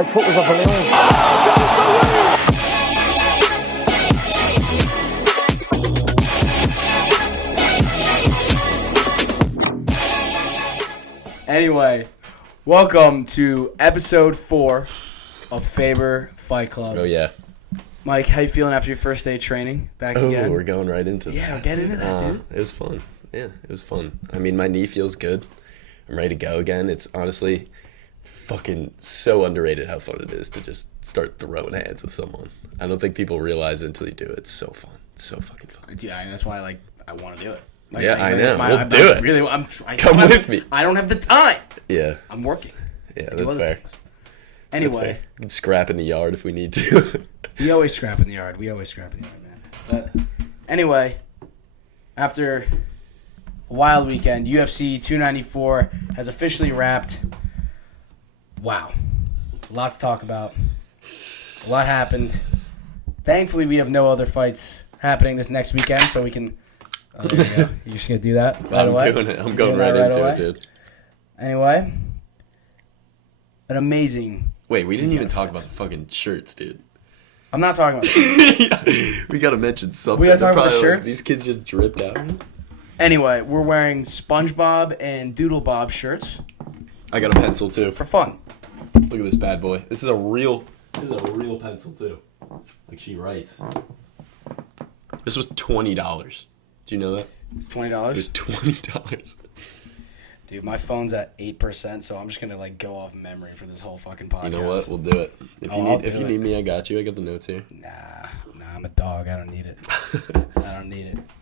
My foot was a balloon. Anyway, welcome to episode 4 of Faber Fight Club. Oh, yeah. Mike, how you feeling after your first day of training? Back again? Oh, we're going right into that. Yeah, we'll get into that, dude. It was fun. Yeah, it was fun. I mean, my knee feels good. I'm ready to go again. It's honestly fucking so underrated how fun it is to just start throwing hands with someone. I don't think people realize it until you do it. It's so fun. It's so fucking fun. Yeah, that's why I want to do it. Like, yeah, I know. We'll do it. Really, Come with me. I don't have the time. Yeah. I'm working. Yeah, that's fair. Things. Anyway. That's fair. We can scrap in the yard if we need to. We always scrap in the yard. Man. But anyway, after a wild weekend, UFC 294 has officially wrapped. Wow. A lot to talk about. A lot happened. Thankfully, we have no other fights happening this next weekend, so we can... yeah. You're just going to do that right away? I'm doing it. I'm going right into it, dude. Anyway, an amazing... Wait, we didn't even talk about the fucking shirts, dude. I'm not talking about We got to mention something. We got to talk about the shirts? These kids just dripped out. Anyway, we're wearing SpongeBob and Doodle Bob shirts. I got a pencil, too. For fun. Look at this bad boy. This is a real pencil, too. Like she writes. This was $20. Do you know that? It's $20? It was $20. Dude, my phone's at 8%, so I'm just going to go off memory for this whole fucking podcast. You know what? We'll do it. If you need me, I got you. I got the notes here. Nah, I'm a dog. I don't need it.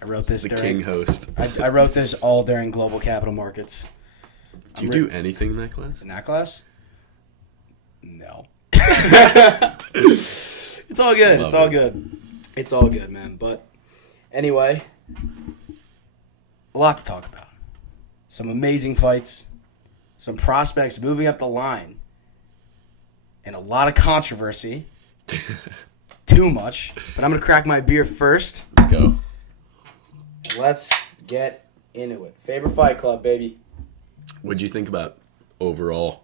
I wrote this the king host. I wrote this all during Global Capital Markets. Do you do anything in that class? In that class? No. It's all good. It's all good. It's all good, man. But anyway, a lot to talk about. Some amazing fights, some prospects moving up the line, and a lot of controversy. Too much. But I'm going to crack my beer first. Let's go. Let's get into it. Faber Fight Club, baby. What'd you think about overall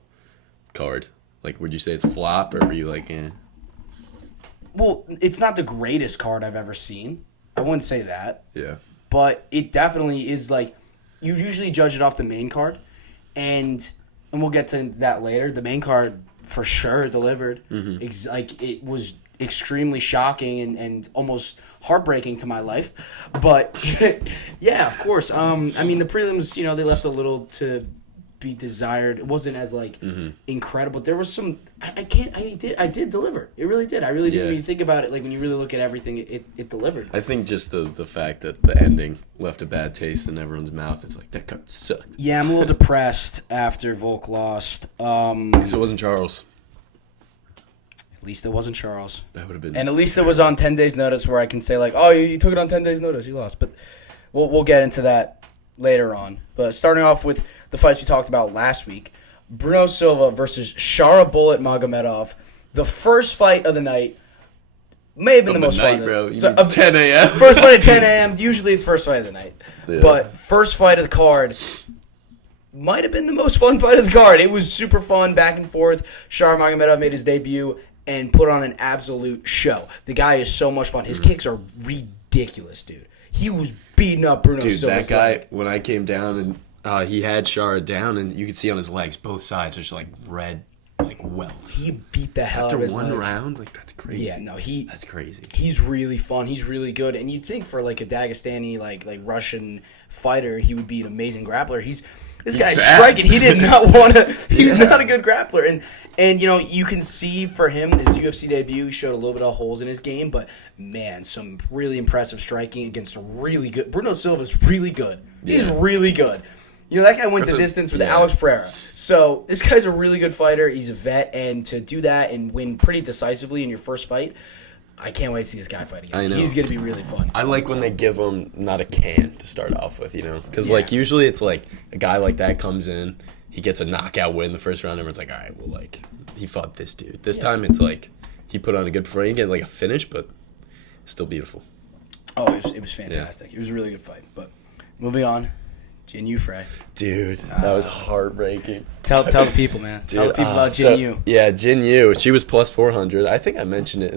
card? Like, would you say it's flop, or were you like, eh? Well, it's not the greatest card I've ever seen. I wouldn't say that. Yeah. But it definitely is you usually judge it off the main card, and we'll get to that later. The main card for sure delivered. Mm-hmm. It was extremely shocking and almost heartbreaking to my life. But yeah, of course. I mean, the prelims, they left a little to be desired. It wasn't as incredible. There was some. I did deliver. It really did. I really did. When you think about it, when you really look at everything, it delivered. I think just the fact that the ending left a bad taste in everyone's mouth. It's like, that card sucked. Yeah, I'm a little depressed after Volk lost. So it wasn't Charles. At least it wasn't Charles. That would have been. And at least it was on 10 days' notice, where I can say oh, you took it on 10 days' notice, you lost. But we'll get into that later on. But starting off with the fights we talked about last week, Bruno Silva versus Shara Bullet Magomedov. The first fight of the night may have been the most fun. Bro. You mean 10 a.m.? First fight at 10 a.m. Usually it's first fight of the night. Yeah. But first fight of the card might have been the most fun fight of the card. It was super fun, back and forth. Shara Magomedov made his debut and put on an absolute show. The guy is so much fun. His kicks are ridiculous, dude. He was beating up Bruno Silva. Dude, that guy, when I came down and he had Shara down, and you could see on his legs, both sides, just red, welts. He beat the hell out of his legs. After one round? That's crazy. Yeah, no, that's crazy. He's really fun. He's really good. And you'd think for a Dagestani, Russian fighter, he would be an amazing grappler. This guy's striking. He did not want to. He's not a good grappler, and you can see for him his UFC debut, he showed a little bit of holes in his game, but man, some really impressive striking against a really good. Bruno Silva's really good. He's really good. That guy went the distance with Alex Pereira. So this guy's a really good fighter. He's a vet, and to do that and win pretty decisively in your first fight, I can't wait to see this guy fight again. I know. He's going to be really fun. I like when they give him not a can to start off with, Because, usually it's a guy like that comes in, he gets a knockout win the first round, everyone's like, all right, well, he fought this dude. This time it's he put on a good performance. He get a finish, but it's still beautiful. Oh, it was fantastic. Yeah. It was a really good fight. But moving on Jin Yu Frey. Dude, that was heartbreaking. Tell the people, man. Tell the people about Jin Yu. Yeah, Jin Yu. She was plus 400. I think I mentioned it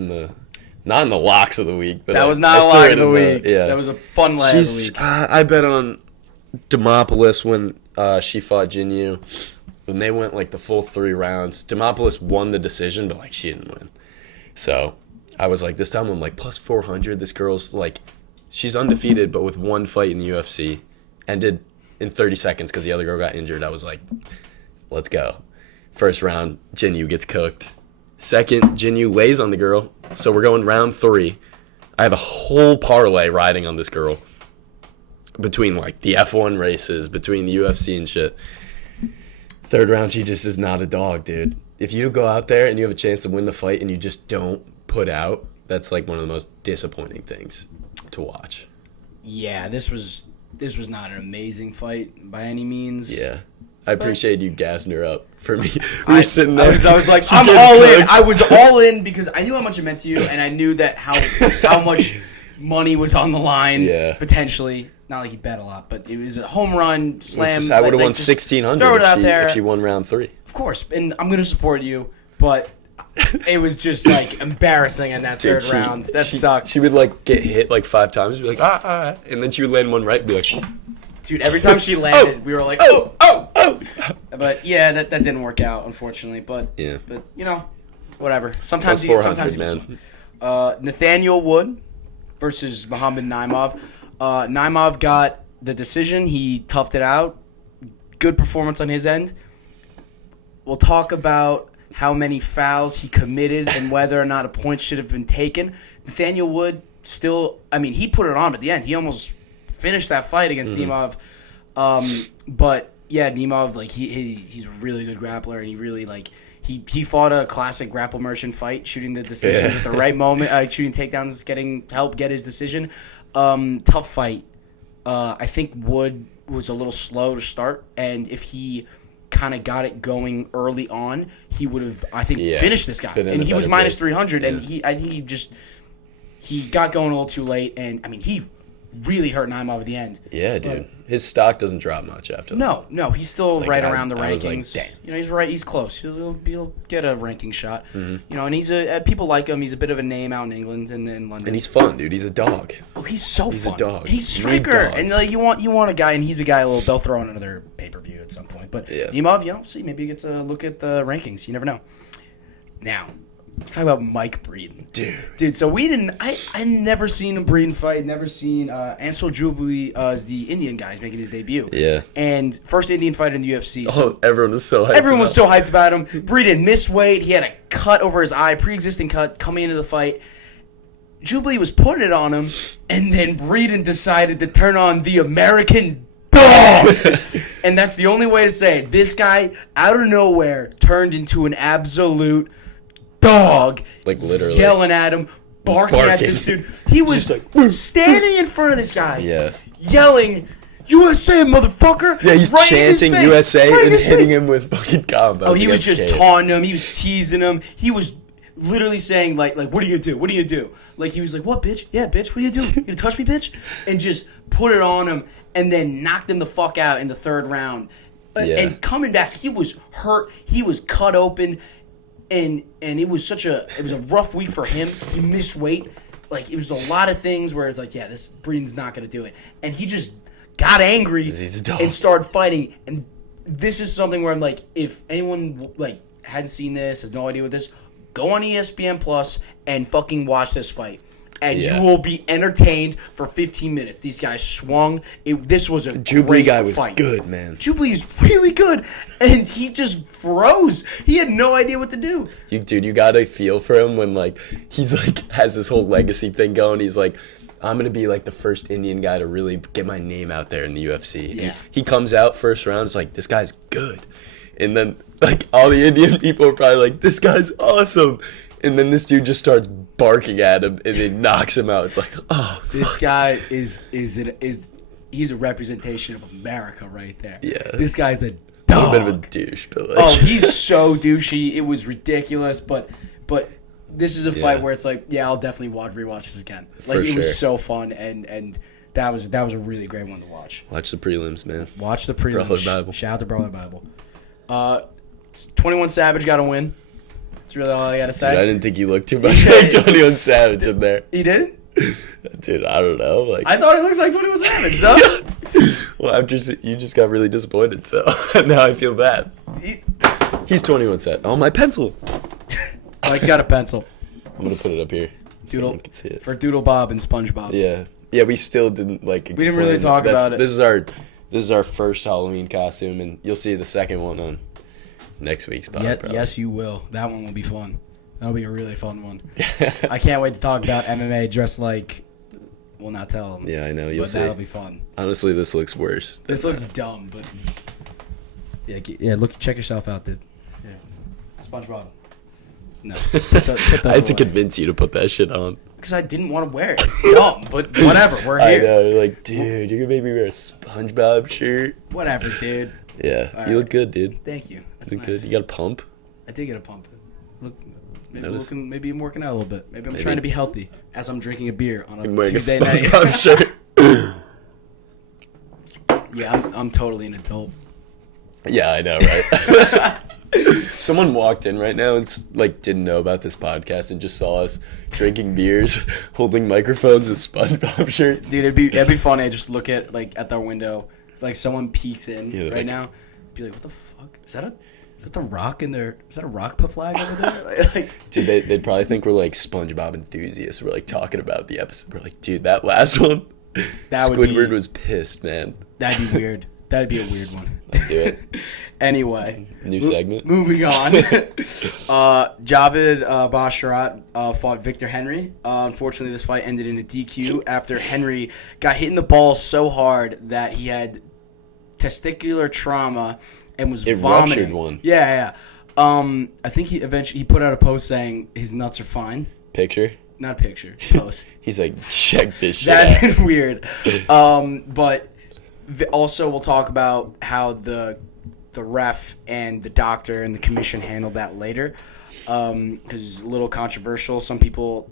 not in the locks of the week. But that was not a lock of the week. Yeah. That was a fun lag of the week. I bet on Demopoulos when she fought Jin Yu. When they went like the full 3 rounds, Demopoulos won the decision, but like she didn't win. So I was like, this time I'm like plus 400. This girl's like, she's undefeated, but with 1 fight in the UFC, ended in 30 seconds because the other girl got injured. I was like, let's go. First round, Jin Yu gets cooked. Second, Jin Yu lays on the girl. So we're going round 3. I have a whole parlay riding on this girl between like the F1 races, between the UFC and shit. Third round, she just is not a dog, dude. If you go out there and you have a chance to win the fight and you just don't put out, that's like one of the most disappointing things to watch. Yeah, this was not an amazing fight by any means. Yeah. I appreciate you gassing her up for me. We were sitting there. I was like, I'm all in. I was all in because I knew how much it meant to you, and I knew that how much money was on the line, potentially. Not like he bet a lot, but it was a home run slam. I would have won 1,600 if she won round 3. Of course, and I'm going to support you, but it was just like embarrassing in that third round. That sucked. She would like get hit like 5 times, be like and then she would land one right, and be like, dude. Every time she landed, we were like, oh. But yeah, that didn't work out, unfortunately. But you know, whatever. Sometimes you man. Nathaniel Wood versus Muhammad Naimov. Naimov got the decision. He toughed it out. Good performance on his end. We'll talk about how many fouls he committed and whether or not a point should have been taken. Nathaniel Wood still, I mean, he put it on at the end. He almost finished that fight against Nemov. But yeah, Nemov, like he's a really good grappler, and he really like he fought a classic grapple merchant fight, shooting the decisions at the right moment, shooting takedowns, getting help get his decision. Tough fight. I think Wood was a little slow to start, and if he kind of got it going early on, he would have, I think, finished this guy. And he was minus 300, and I think he got going a little too late, and I mean, he really hurt Naimov at the end. Yeah, dude. But his stock doesn't drop much after that. No, he's still like, right around the rankings. Was like, damn. You know, he's right. He's close. He'll get a ranking shot. You know, and he's people like him. He's a bit of a name out in England and in London. And he's fun, dude. He's a dog. Oh, he's so he's fun. He's a dog. And he's a striker. And like, you want a guy, and he's a guy. They'll throw in another pay-per-view at some point. But Nemov, you know, see, maybe he gets a look at the rankings. You never know. Now, let's talk about Mike Breeden. Dude, so we didn't... I never seen a Breeden fight. Never seen... Ansel Jubilee is the Indian guy. He's making his debut. Yeah. And first Indian fight in the UFC. So everyone was so hyped Everyone was so hyped about him. Breeden missed weight. He had a cut over his eye, pre-existing cut, coming into the fight. Jubilee was putting it on him, and then Breeden decided to turn on the American dog. And that's the only way to say it. This guy, out of nowhere, turned into an absolute... dog, like literally yelling at him, barking at this dude. He was like, standing in front of this guy, yelling, "USA, motherfucker!" Yeah, he's right chanting USA and hitting him with fucking combos. Oh, he was just taunting him. He was teasing him. He was literally saying like, "What are you gonna do? What are you gonna do?" Like he was like, "What, bitch? Yeah, bitch. What are you gonna do? You gonna touch me, bitch?" And just put it on him, and then knocked him the fuck out in the third round. And coming back, he was hurt. He was cut open. And it was a rough week for him. He missed weight. Like, it was a lot of things where it's like, yeah, this Breeden's not going to do it. And he just got angry and started fighting. And this is something where I'm like, if anyone, like, hadn't seen this, has no idea what this, go on ESPN Plus and fucking watch this fight. And you will be entertained for 15 minutes. These guys swung. This was a Jubilee guy was fight. Good, man. Jubilee's really good, and he just froze. He had no idea what to do. You gotta feel for him when like he's like has this whole legacy thing going. He's like, I'm gonna be like the first Indian guy to really get my name out there in the UFC. Yeah. And he comes out first round. It's like, this guy's good, and then like all the Indian people are probably like, this guy's awesome. And then this dude just starts barking at him, and it knocks him out. It's like, oh, fuck. This guy is he's a representation of America right there. Yeah, this guy's a dog. A bit of a douche, but like, he's so douchey. It was ridiculous, but this is a fight where it's like, yeah, I'll definitely rewatch this again. Like, it was so fun, and that was a really great one to watch. Watch the prelims, man. Watch the prelims. Brawler Bible. Shout out to Brawler Bible. 21 Savage got a win. That's really all I got to say. Dude, I didn't think you looked too much like 21 Savage in there. He did? Dude, I don't know. Like, I thought he looks like 21 Savage, though. well, you just got really disappointed, so now I feel bad. He's 21 Savage. Oh, my pencil. Mike's got a pencil. I'm going to put it up here. So Doodle, can see it. for Doodle Bob and SpongeBob. Yeah. Yeah, we still didn't, like, explain. We didn't really talk about it. This is our first Halloween costume, and you'll see the second one on next week's pod. Yes, you will. That one will be fun. That'll be a really fun one. I can't wait to talk about MMA dressed like... We'll not tell them. Yeah, I know. You'll see. That'll be fun. Honestly, this looks worse. This looks dumb, but... Yeah, look, check yourself out, dude. Yeah. SpongeBob. No. I had to convince you to put that shit on. Because I didn't want to wear it. It's dumb, but whatever. We're here. I know. You're like, dude, you're going to make me wear a SpongeBob shirt? Whatever, dude. Yeah. All you look good, dude. Thank you. That's look nice. good. You got a pump? I did get a pump. Look, maybe I'm working out a little bit. Maybe I'm trying to be healthy as I'm drinking a beer on a Tuesday night. SpongeBob shirt. Yeah, I'm totally an adult. Yeah, I know, right? Someone walked in right now and like didn't know about this podcast and just saw us drinking beers, holding microphones with SpongeBob shirts. Dude, it'd be funny. I just look at at our window, like someone peeks in right now, be like, "What the fuck? Is that the Rock in there? Is that a Rock flag over there?" Dude, they'd probably think we're like SpongeBob enthusiasts. We're like talking about the episode. We're like, dude, that last one, Squidward was pissed, man. That'd be weird. That'd be a weird one. Let's do it. Anyway. New segment. Moving on. Javid Basharat fought Victor Henry. Unfortunately, this fight ended in a DQ after Henry got hit in the balls so hard that he had testicular trauma and was vomiting. Ruptured one. Yeah. I think he eventually put out a post saying his nuts are fine. Picture? Not a picture. Post. He's like, check this shit That out. is weird. But also we'll talk about how the ref and the doctor and the commission handled that later, because it's a little controversial. Some people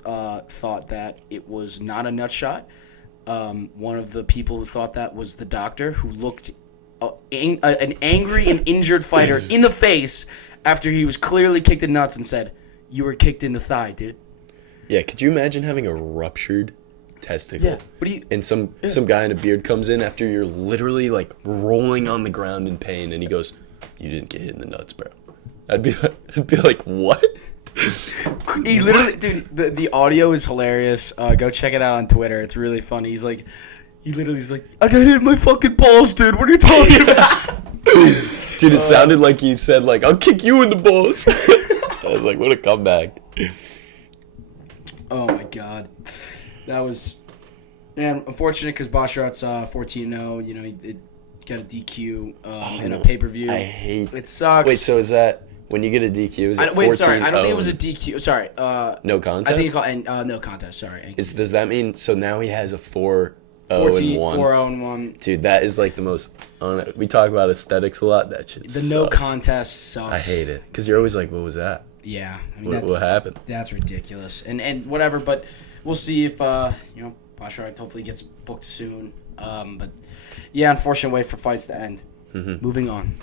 thought that it was not a nut shot. One of the people who thought that was the doctor, who looked an angry and injured fighter in the face after he was clearly kicked in nuts and said, "You were kicked in the thigh, dude." Yeah, could you imagine having a ruptured testicle? Yeah. What do you? And some guy in a beard comes in after you're literally like rolling on the ground in pain, and he goes, "You didn't get hit in the nuts, bro." I'd be like, what? He literally, dude. The audio is hilarious. Go check it out on Twitter. It's really funny. He's like, "I got hit in my fucking balls, dude. What are you talking about?" Dude, it sounded like he said like, "I'll kick you in the balls." I was like, what a comeback. Oh my god, that was, man, unfortunate because Basharat's 14-0. You know, it got a DQ in a pay-per-view. I hate it. Sucks. Wait, so is that when you get a DQ? Is it 14-0? Wait, sorry, I don't think it was a DQ. Sorry, no contest. I think it's called no contest. Sorry. Does that mean so now he has a 4-0-1? 4-0-1. Dude, that is like the most. We talk about aesthetics a lot. That shit. The no contest sucks. I hate it because you're always like, what was that? Yeah, I mean, what happened? That's ridiculous, and whatever. But we'll see if Basharat hopefully gets booked soon. But yeah, unfortunate way for fights to end. Mm-hmm. Moving on,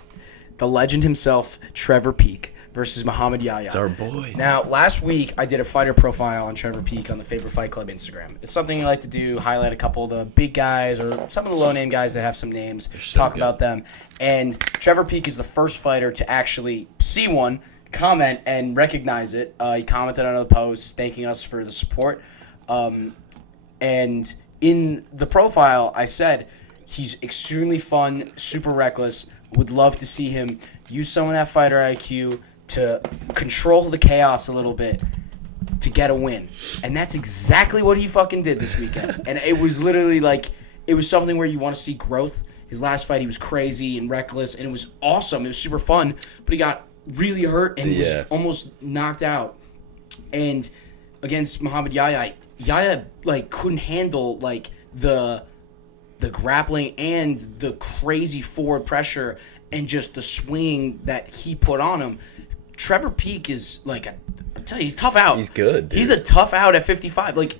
the legend himself, Trevor Peek versus Muhammad Yahya. It's our boy. Now, last week I did a fighter profile on Trevor Peek on the Faber Fight Club Instagram. It's something I like to do, highlight a couple of the big guys or some of the low name guys that have some names, talk about them. And Trevor Peek is the first fighter to actually see one, comment, and recognize it. He commented on the post thanking us for the support. And in the profile, I said he's extremely fun, super reckless. Would love to see him use some of that fighter IQ to control the chaos a little bit to get a win. And that's exactly what he fucking did this weekend. And it was literally like, it was something where you want to see growth. His last fight, he was crazy and reckless, and it was awesome. It was super fun, but he got really hurt and was almost knocked out. And against Muhammad Yahya like couldn't handle like the grappling and the crazy forward pressure and just the swing that he put on him. Trevor Peek is like I tell you, he's tough out. He's good, dude. He's a tough out at 55. Like,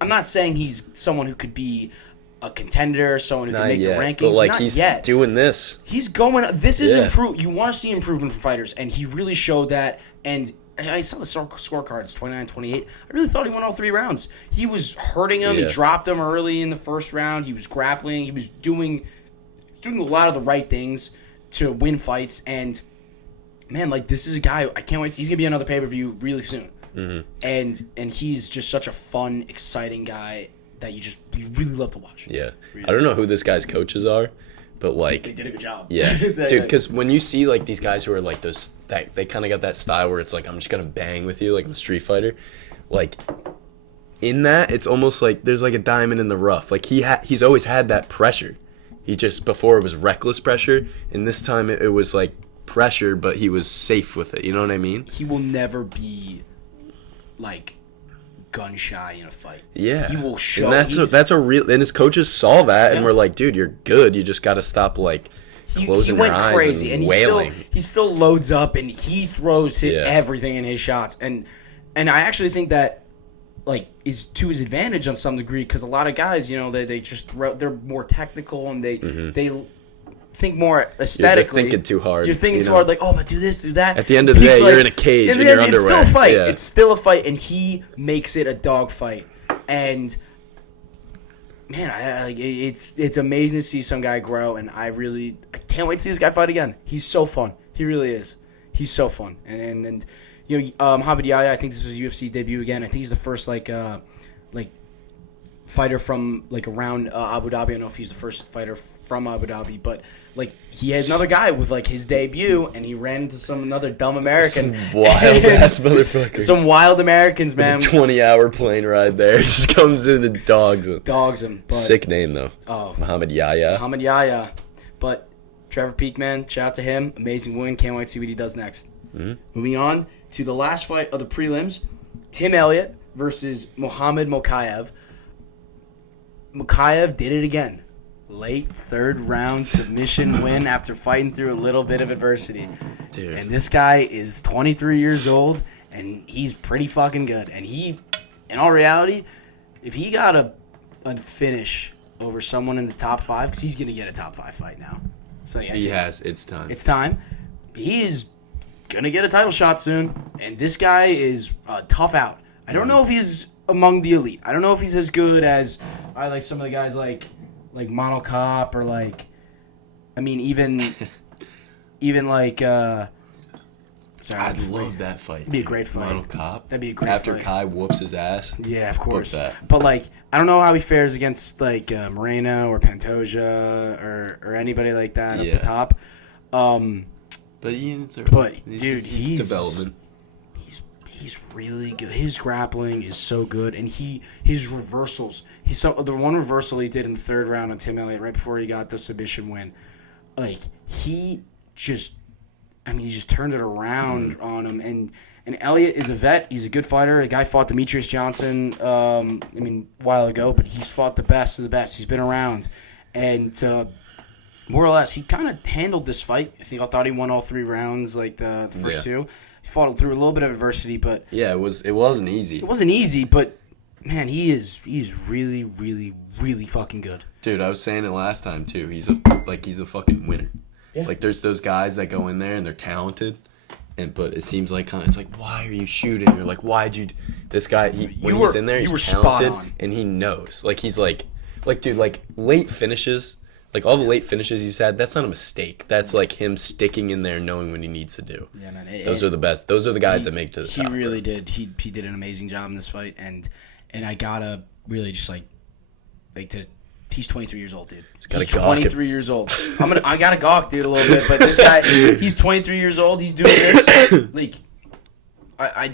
I'm not saying he's someone who could be a contender, someone who can make the rankings. But like not he's yet. doing this. He's going. This is improve. You want to see improvement from fighters, and he really showed that. And I saw the scorecards, 29-28. I really thought he won all 3 rounds. He was hurting him. He dropped him early in the first round. He was grappling. He was doing a lot of the right things to win fights. And man, like this is a guy. I can't wait. He's gonna be another pay-per-view really soon. Mm-hmm. And he's just such a fun, exciting guy that you really love to watch. Yeah, really. I don't know who this guy's coaches are, but like they did a good job. Yeah, dude. Because when you see like these guys who are like those, that they kind of got that style where it's like I'm just gonna bang with you like I'm a street fighter, like in that it's almost like there's like a diamond in the rough. Like he's always had that pressure. He just before it was reckless pressure, and this time it was like pressure, but he was safe with it. You know what I mean? He will never be like gun shy in a fight. Yeah, he will show. And that's a real. And his coaches saw that and were like, "Dude, you're good. You just got to stop like closing your eyes crazy, and wailing." He still loads up and he throws everything in his shots. And I actually think that like is to his advantage on some degree because a lot of guys, you know, they just they're more technical and they think more aesthetically. You're thinking too hard. You're thinking too hard, like, oh, but do this, do that. At the end of the day, you're in a cage in your underwear. It's still a fight. Yeah. It's still a fight, and he makes it a dog fight. And man, it's amazing to see some guy grow, and I can't wait to see this guy fight again. He's so fun. He really is. He's so fun. And you know, Muhammad Yahya, I think this was his UFC debut again. I think he's the first like fighter from like around Abu Dhabi. I don't know if he's the first fighter from Abu Dhabi, but like he had another guy with like his debut, and he ran into another dumb American, some wild ass motherfucker, some wild Americans, man. With a 20-hour plane ride there, just comes in and dogs him. But, sick name though. Oh, Muhammad Yahya. But Trevor Peak, man, shout out to him. Amazing win. Can't wait to see what he does next. Mm-hmm. Moving on to the last fight of the prelims, Tim Elliott versus Muhammad Mokaev. Mokaev did it again. Late third round submission win after fighting through a little bit of adversity. Dude. And this guy is 23 years old, and he's pretty fucking good. And he, in all reality, if he got a finish over someone in the top 5, because he's going to get a top 5 fight now. So yeah, he has. It's time. It's time. He is going to get a title shot soon, and this guy is a tough out. I don't know if he's among the elite. I don't know if he's as good as like some of the guys like Mono Cop or like, I mean even like sorry, I'd love that fight. It'd be a great fight. Mono Cop. That'd be a great After fight. Kai whoops his ass. Yeah, of course. But like I don't know how he fares against like Moreno or Pantoja or anybody like that up the top. But he's development. He's really good. His grappling is so good, and his reversals. The one reversal he did in the third round on Tim Elliott right before he got the submission win. Like he just turned it around on him. And Elliott is a vet. He's a good fighter. The guy fought Demetrius Johnson. A while ago, but he's fought the best of the best. He's been around, and more or less, he kind of handled this fight. I thought he won all 3 rounds, like the first 2. He fought through a little bit of adversity, but it wasn't easy. It wasn't easy, but man, he's really, really, really fucking good. Dude, I was saying it last time too. He's a fucking winner. Yeah. Like there's those guys that go in there and they're talented, but it seems like it's like, why are you shooting? Or like, why'd you? This guy, he's in there, he's talented and he knows. Like he's like dude, like late finishes. Like, all the late finishes he's had, that's not a mistake. That's, like, him sticking in there knowing what he needs to do. Yeah, man. Those are the best. Those are the guys that make to the top. He really did. He did an amazing job in this fight. And I gotta really just, he's 23 years old, dude. He's 23 years old. I gotta gawk, dude, a little bit. But this guy, he's 23 years old. He's doing this. Like, I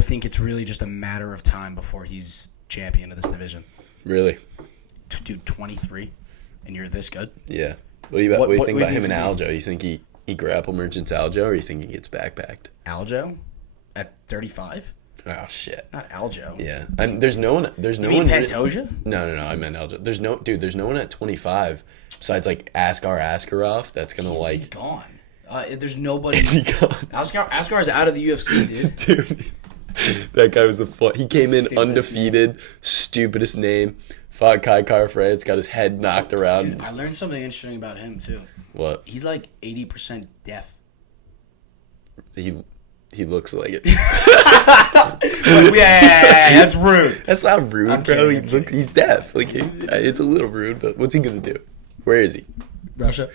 think it's really just a matter of time before he's champion of this division. Really? Dude, 23, and you're this good? Yeah. What do you think about him and Aljo? You think he grapple merchants Aljo, or you think he gets backpacked? Aljo? At 35? Oh, shit. Not Aljo. Yeah. And there's no one... You mean Pantoja? No, I meant Aljo. There's no one at 25 besides, like, Askarov that's gonna, like... He's gone. There's nobody... Is he gone? Askar's out of the UFC, dude. Dude... That guy was he came in Stupidest undefeated, stupidest name. Fought Kai Kara-France, got his head knocked around. Dude, I learned something interesting about him too. What? He's like 80% deaf. He looks like it. Yeah, that's rude. That's not rude, I'm bro. kidding. He's deaf. Like it's a little rude, but what's he gonna do? Where is he? Russia.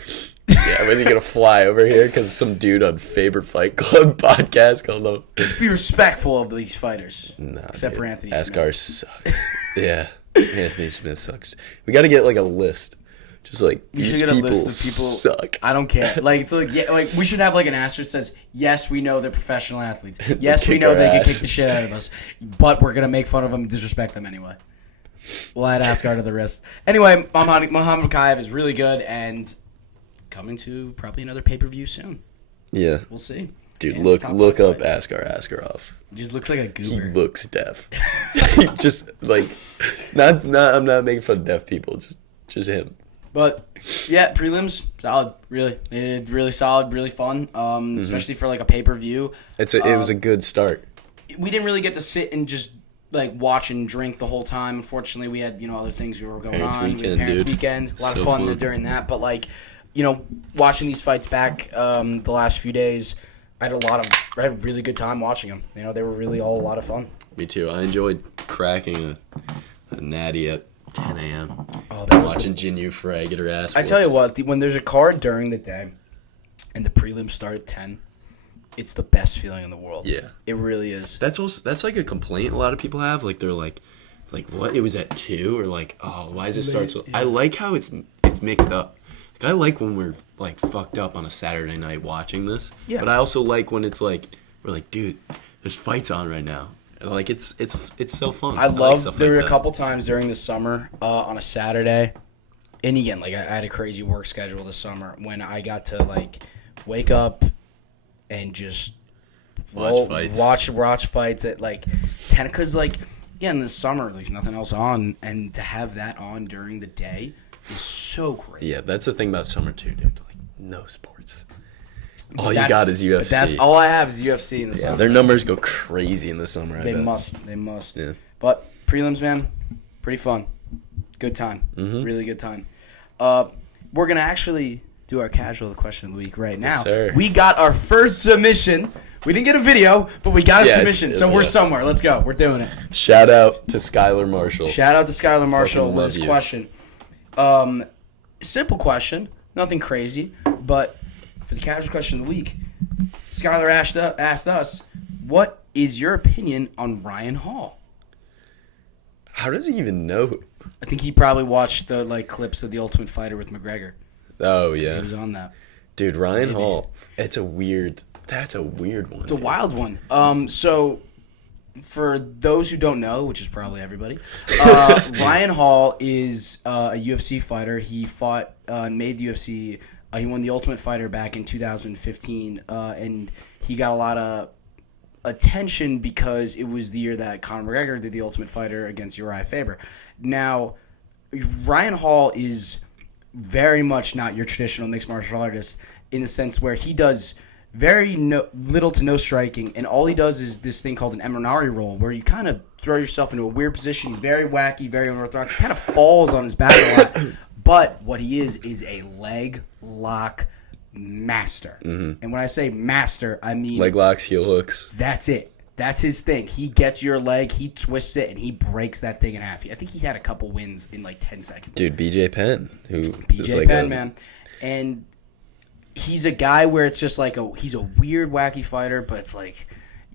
Yeah, where's he gonna fly over here? Because some dude on Faber Fight Club podcast called him. Just be respectful of these fighters. Nah, except dude. for Anthony Askar Smith. sucks. Yeah, Anthony Smith sucks. We got to get like a list. Just like We should these get a people list of people. suck. I don't care. Like it's like yeah, like we should have like an asterisk that says yes, we know they're professional athletes. Yes, we kick know our they can ass. kick the shit out of us, but we're gonna make fun of them and disrespect them anyway. We'll add Askar to the wrist. Anyway, Muhammad Mokaev is really good and coming to probably another pay-per-view soon. Yeah, We'll see. dude, And look top up five. Askarov. He just looks like a He goober. looks deaf. Just like not. I'm not making fun of deaf people. Just him. But yeah, prelims solid. Really, they did really solid, really fun. Especially for like a pay-per-view. It was a good start. We didn't really get to sit and just like watch and drink the whole time. Unfortunately, we had other things we were going Parents' on. We weekend, had Parents' dude. Weekend, a lot So of fun fun. during that. But like watching these fights back the last few days, I had a really good time watching them. They were really all a lot of fun. Me too. I enjoyed cracking a natty at 10 a.m. Oh, that was Watching Jinyu Frey get her ass. I tell you what, when there's a card during the day and the prelims start at 10, it's the best feeling in the world. Yeah. It really is. That's like a complaint a lot of people have. Like they're like what? It was at 2 or like, oh, why does it start so? I like how it's mixed up. Like I like when we're like fucked up on a Saturday night watching this. Yeah. But I also like when it's like we're like, dude, there's fights on right now. Like it's so fun. I like love. stuff There like were a that. couple times during the summer on a Saturday, and again, like I had a crazy work schedule this summer when I got to like wake up and just watch fights at like 10. Because like again, this summer there's nothing else on, and to have that on during the day is so great. Yeah, that's the thing about summer too, dude. Like no sports. All you That's- got is UFC. But that's all I have is UFC in the Yeah, summer. their numbers go crazy in the summer. I They bet. must. Yeah. But prelims, man, pretty fun. Good time. Mm-hmm. Really good time. We're going to actually do our casual question of the week right now. Yes, sir. We got our first submission. We didn't get a video, but we got a Yeah, submission. So we're yeah. somewhere. Let's go. We're doing it. Shout out to Skylar Marshall. Shout out to Skylar Marshall Fucking with love his you. question. Simple question. Nothing crazy. But for the casual question of the week, Skylar asked us, what is your opinion on Ryan Hall? How does he even know? I think he probably watched the clips of The Ultimate Fighter with McGregor. Oh He yeah, was on that. dude. Ryan Maybe. Hall. That's a weird one. It's a wild one. So for those who don't know, which is probably everybody, Ryan Hall is a UFC fighter. He fought and made the UFC. He won the Ultimate Fighter back in 2015, and he got a lot of attention because it was the year that Conor McGregor did the Ultimate Fighter against Uriah Faber. Now, Ryan Hall is very much not your traditional mixed martial artist in the sense where he does very little to no striking, and all he does is this thing called an Eminari roll, where you kind of throw yourself into a weird position. He's very wacky, very unorthodox. He kind of falls on his back a lot. But what he is a leg lock master. Mm-hmm. And when I say master, I mean Leg locks, heel hooks. that's it. That's his thing. He gets your leg, he twists it, and he breaks that thing in half. I think he had a couple wins in 10 seconds. Dude, BJ Penn, who is BJ like Penn, man. And he's a guy where it's just he's a weird, wacky fighter, but it's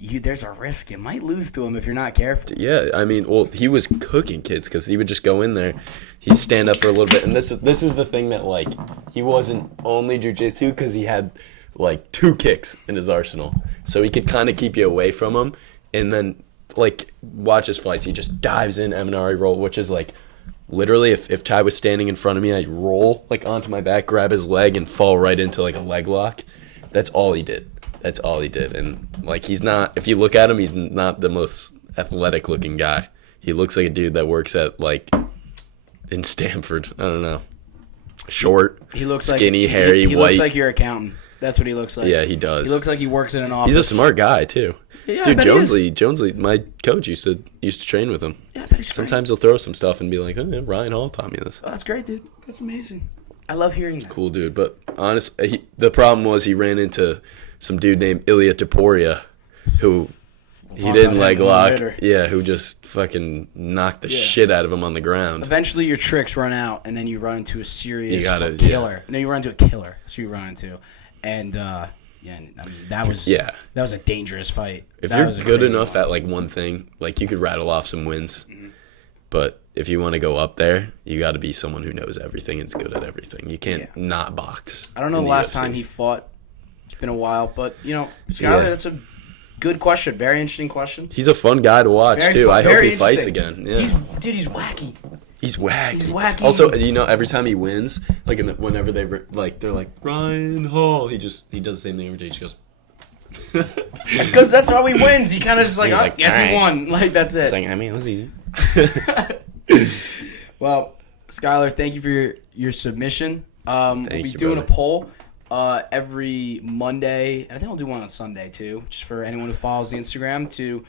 there's a risk. You might lose to him if you're not careful. Yeah, I mean, well, he was cooking kids because he would just go in there, he'd stand up for a little bit, and this is the thing that he wasn't only jiu-jitsu because he had 2 kicks in his arsenal, so he could kind of keep you away from him, and then watch his fights. He just dives in Eminari roll, which is literally if Ty was standing in front of me, I'd roll onto my back, grab his leg, and fall right into a leg lock. That's all he did. And he's not. If you look at him, he's not the most athletic looking guy. He looks like a dude that works at in Stanford. I don't know. Short. He looks skinny, like hairy, he white. looks like your accountant. That's what he looks like. Yeah, he does. He looks like he works in an office. He's a smart guy too. Yeah, dude, Jonesley, my coach used to train with him. Yeah, I bet he's Sometimes he'll throw some stuff and be like, "Oh, yeah, Ryan Hall taught me this." Oh, that's great, dude. That's amazing. I love hearing that. Cool dude, but honestly, the problem was he ran into some dude named Ilya Taporia, who he didn't leg lock. Yeah, who just fucking knocked the shit out of him on the ground. Eventually, your tricks run out, and then you run into a serious killer. And then you run into a killer. So you run into, and I mean that was a dangerous fight. If you're good enough at like one thing, like you could rattle off some wins, but if you want to go up there, you got to be someone who knows everything and is good at everything. You can't not box. I don't know the last time he fought. It's been a while, but Skylar, that's a good question. Very interesting question. He's a fun guy to watch too. I hope he fights again. Yeah. He's wacky. He's wacky. Also, every time he wins, like whenever they're like Ryan Hall, he does the same thing every day. He just goes. Because that's how he wins. He kind of just like, guess he won. Like that's it. It's like, I mean, it was easy. Well, Skylar, thank you for your submission. We'll be doing a poll every Monday, and I think we'll do one on Sunday too, just for anyone who follows the Instagram to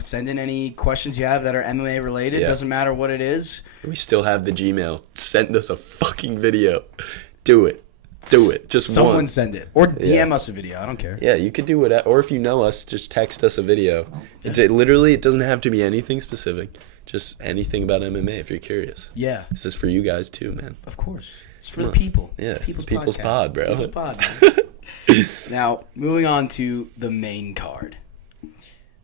send in any questions you have that are MMA related. Yeah. Doesn't matter what it is. We still have the Gmail. Send us a fucking video. Do it. Just someone send it or DM us a video. I don't care. Yeah, you could do it. Or if you know us, just text us a video. Yeah. It doesn't have to be anything specific. Just anything about MMA if you're curious. Yeah. This is for you guys too, man. Of course. It's for the people. Yeah, it's the people's pod, bro. People's pod, Now, moving on to the main card.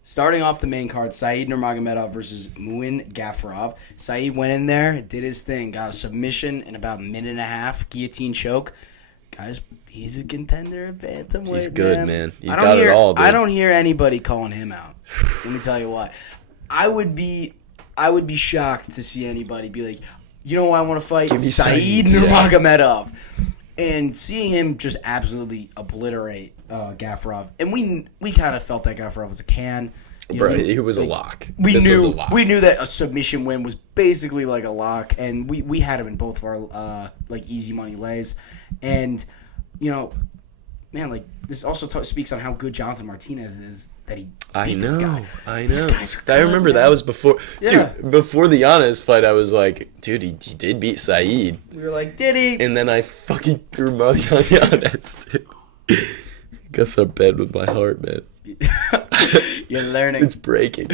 Starting off the main card, Said Nurmagomedov versus Muin Gafurov. Said went in there, did his thing, got a submission in about a minute and a half, guillotine choke. Guys, he's a contender at bantamweight. He's good, man. He's got it all, dude. I don't hear anybody calling him out. Let me tell you what. I would be shocked to see anybody be like, you know who I want to fight? Said Nurmagomedov. And seeing him just absolutely obliterate Gafurov. And we kind of felt that Gafurov was a can. Bro, he was a lock. We knew that a submission win was basically like a lock. And we had him in both of our easy money lays. And, man, this also speaks on how good Jonathan Martinez is that he beat this guy. I know. These guys are good, I remember that was before. Yeah. Dude, before the Giannis fight, I was like, dude, he did beat Said. We were like, did he? And then I fucking threw money on Giannis, dude. Guess I'm bad with my heart, man. You're learning. It's breaking.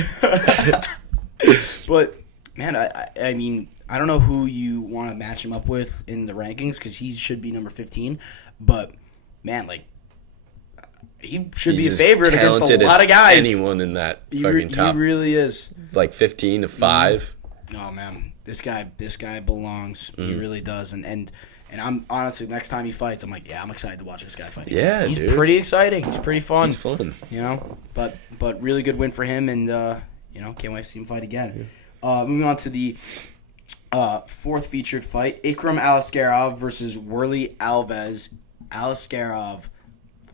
But, man, I mean, I don't know who you want to match him up with in the rankings because he should be number 15. But, man, he should be a favorite against a lot of guys. Anyone in that fucking top. He really is. 15 to 5. Oh, man. This guy belongs. He really does. And I'm honestly, next time he fights, I'm like, yeah, I'm excited to watch this guy fight. Yeah, he's pretty exciting. He's pretty fun. He's fun. But really good win for him, and can't wait to see him fight again. Yeah. Moving on to the fourth featured fight, Ikram Aliskerov versus Worley Alves. Aliskerov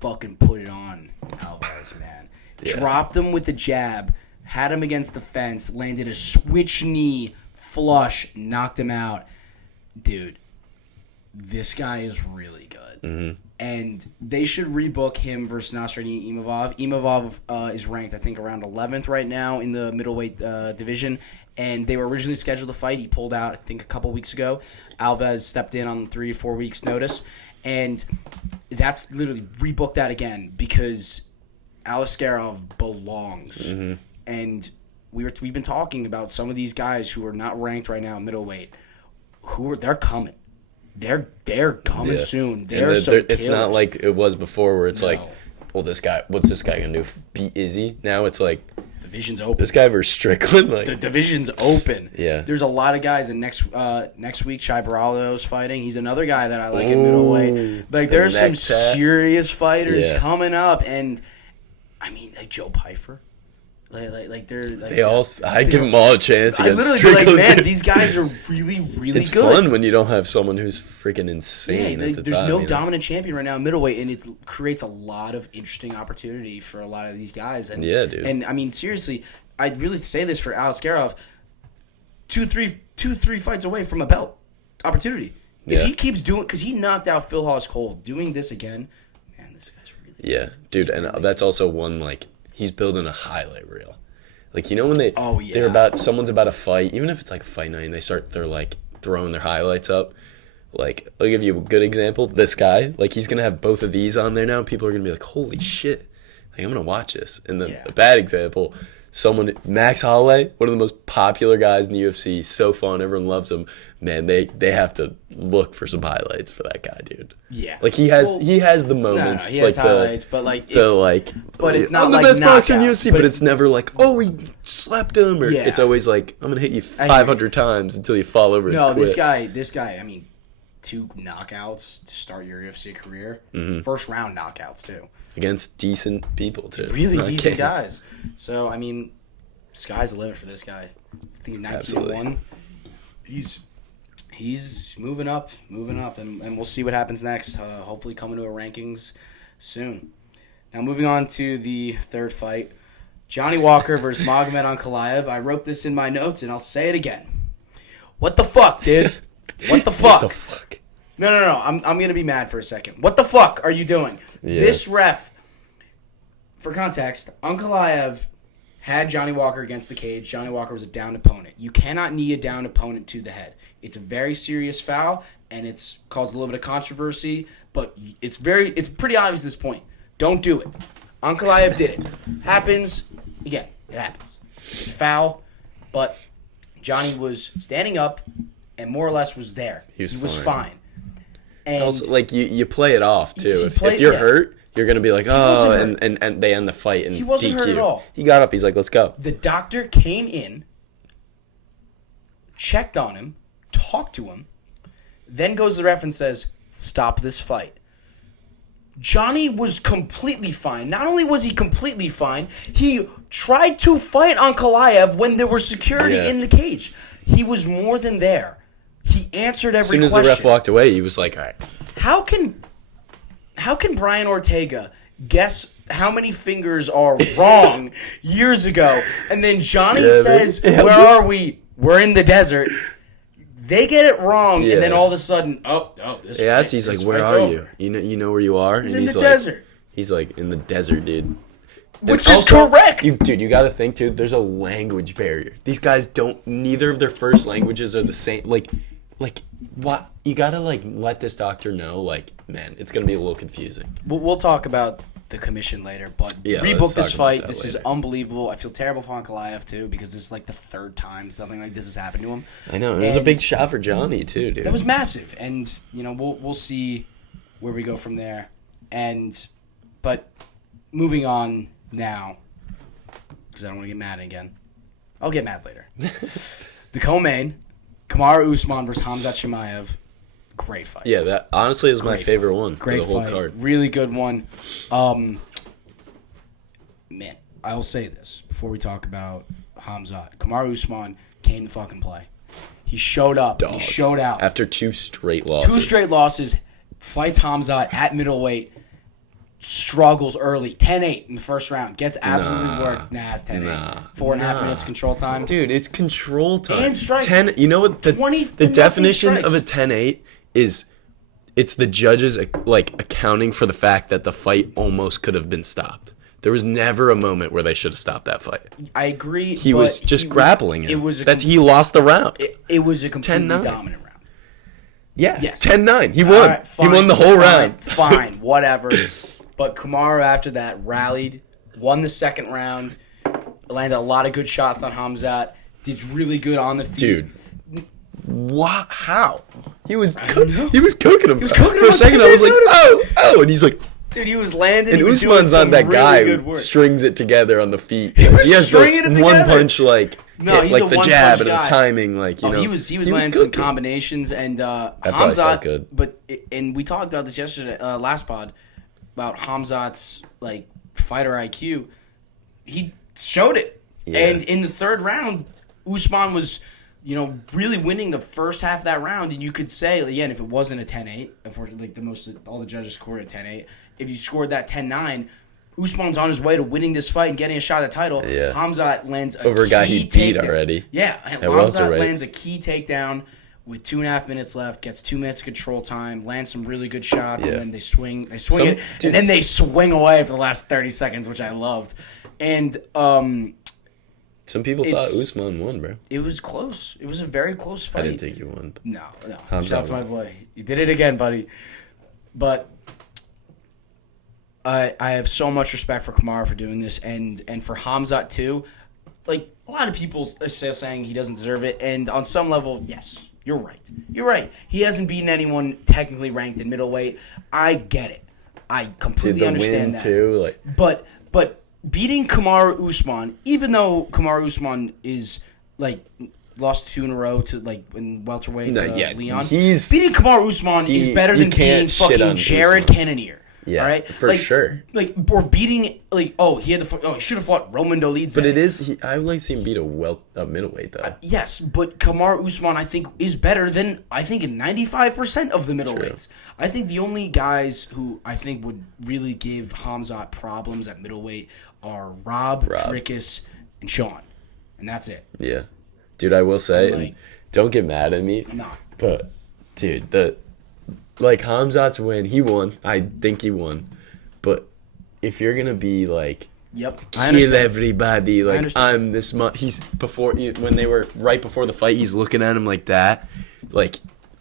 fucking put it on Alves, man. Yeah. Dropped him with the jab, had him against the fence, landed a switch knee, flush, knocked him out. Dude, this guy is really good. Mm-hmm. And they should rebook him versus Nasruddin Imavov. Imavov is ranked, I think, around 11th right now in the middleweight division. And they were originally scheduled to fight. He pulled out, I think, a couple weeks ago. Alves stepped in on 3 or 4 weeks' notice. And that's literally rebooked that again because Aliskerov belongs. Mm-hmm. And we've been talking about some of these guys who are not ranked right now in middleweight. They're coming. They're coming soon. It's not like it was before where it's like, well, what's this guy gonna do? Beat Izzy? Now it's like division's open. This guy versus Strickland, the division's open. Yeah, there's a lot of guys. And next week, Chai Baraldo's fighting. He's another guy that I like in middleweight. There's some serious fighters coming up, and I mean, Joe Pyfer. I'd give them all a chance. I literally be like, man, these guys are really, really good. It's fun when you don't have someone who's freaking insane at the time. There's no dominant champion right now in middleweight, and it creates a lot of interesting opportunity for a lot of these guys. And, yeah, dude. And, I mean, seriously, I'd really say this for Aliskerov, 2-3 fights away from a belt opportunity. If he keeps doing, because he knocked out Phil Hawes cold, doing this again, man, this guy's really good. Yeah, dude, and that's also one, he's building a highlight reel. Like, you know when someone's about to fight, even if it's like a fight night and they're like throwing their highlights up. Like, I'll give you a good example. This guy, like, he's going to have both of these on there now. People are going to be like, holy shit. Like, I'm going to watch this. And then a bad example, Max Holloway, one of the most popular guys in the UFC, so fun, everyone loves him. Man, they have to look for some highlights for that guy, dude. Yeah, like he has the moments, he has like highlights, but but it's not I'm the like best boxer in knockout, UFC, but it's never like, oh, he slapped him, or it's always like, I'm gonna hit you 500 times until you fall over. No, and quit. this guy, I mean, 2 knockouts to start your UFC career, first round knockouts too, against decent people too, really decent guys. So I mean, sky's the limit for this guy. He's 19-1. He's moving up, and we'll see what happens next. Hopefully coming to our rankings soon. Now moving on to the third fight, Johnny Walker versus Magomed Ankalaev. I wrote this in my notes, and I'll say it again. What the fuck, dude? What the fuck? What the fuck? No. I'm gonna be mad for a second. What the fuck are you doing? Yeah. This ref, for context, Ankalaev had Johnny Walker against the cage. Johnny Walker was a downed opponent. You cannot knee a downed opponent to the head. It's a very serious foul, and it's caused a little bit of controversy, but it's pretty obvious at this point. Don't do it. Ankalaev did it. Happens. Again, it happens. It's a foul, but Johnny was standing up and more or less was there. He was fine. And also, like, you play it off, too. If you're hurt, you're going to be like, oh, and they end the fight and he wasn't DQ. Hurt at all. He got up. He's like, let's go. The doctor came in, checked on him, talked to him, then goes to the ref and says, stop this fight. Johnny was completely fine. Not only was he completely fine, he tried to fight Ankalaev when there was security in the cage. He was more than there. He answered every question. As soon as the ref walked away, he was like, all right. How can Brian Ortega guess how many fingers are wrong years ago, and then Johnny says, where are we? We're in the desert. They get it wrong, and then all of a sudden, this. Yes, he's like, "Where are you? You know where you are?" He's in the desert. He's like, in the desert, dude. Which is correct. Dude, you got to think, dude. There's a language barrier. These guys don't. Neither of their first languages are the same. Like, what? You got to let this doctor know. Like, man, it's gonna be a little confusing. We'll talk about the commission later, but rebook this fight. This is unbelievable. I feel terrible for Ankalaev too, because this is like the third time something like this has happened to him. I know. It was a big shot for Johnny too, dude. That was massive, and we'll see where we go from there. But moving on now, because I don't want to get mad again. I'll get mad later. The co-main, Kamaru Usman versus Khamzat Chimaev. Great fight. Yeah, that honestly is my favorite one. Great of the whole fight. card. Really good one. Man, I will say this before we talk about Khamzat. Kamaru Usman came to fucking play. He showed up. He showed out. After 2 straight losses. Fights Khamzat at middleweight. Struggles early. 10-8 in the first round. Gets absolutely worked. It's 10-8. 4.5 minutes control time. Dude, it's control time. And strikes. You know what the definition of a 10-8 is? It's the judges accounting for the fact that the fight almost could have been stopped. There was never a moment where they should have stopped that fight. I agree. He was just grappling him. He lost the round. It was a completely dominant round. Yeah. Yes. 10-9. He won. Right, he won the whole round. Fine. Whatever. But Kamaru, after that, rallied, won the second round, landed a lot of good shots on Khamzat, did really good on the feet. Dude. What? How? He was cooking him. For a second, I was like, oh, and he's like, dude, he was landing. And Usman's not that guy who strings it together on the feet. He has this one punch the jab and the timing, He was landing some combinations, and Khamzat. But we talked about this yesterday, last pod, about Khamzat's fighter IQ. He showed it, and in the third round, Usman was really winning the first half of that round, and you could say, again, if it wasn't a 10-8, unfortunately, all the judges scored a 10-8. If you scored that 10-9, Usman's on his way to winning this fight and getting a shot at the title. Yeah. Khamzat lands over a guy he beat already. Yeah, Khamzat lands a key takedown with 2.5 minutes left, gets 2 minutes of control time, lands some really good shots, and then they swing it, and then they swing away for the last 30 seconds, which I loved. And some people thought Usman won, bro. it was close. It was a very close fight. I didn't think you won. No. Hamzat Shout out to my boy. You did it again, buddy. But I have so much respect for Kamaru for doing this, and for Hamzat too. Like, a lot of people are saying he doesn't deserve it, and on some level, yes, you're right. You're right. He hasn't beaten anyone technically ranked in middleweight. I get it. I completely understand that. Too, like, but beating Kamaru Usman, even though Kamaru Usman is like lost 2 in a row to like in welterweight to Leon, beating Kamaru Usman is better than beating fucking Jared Cannonier. Yeah, all right? for sure. Like, or beating, like, he should have fought Roman Dolidze. But I would like to see him beat a middleweight, though. Yes, but Kamaru Usman, I think, is better than, 95% of the middleweights. True. I think the only guys who I think would really give Hamzat problems at middleweight are Rob. Dricus, and Sean. And that's it. Yeah. Dude, I will say, and don't get mad at me. No. But, dude, Hamzat's win, he won. I think he won. But if you're going to be kill everybody, I'm this much. He's when they were right before the fight, he's looking at him like that.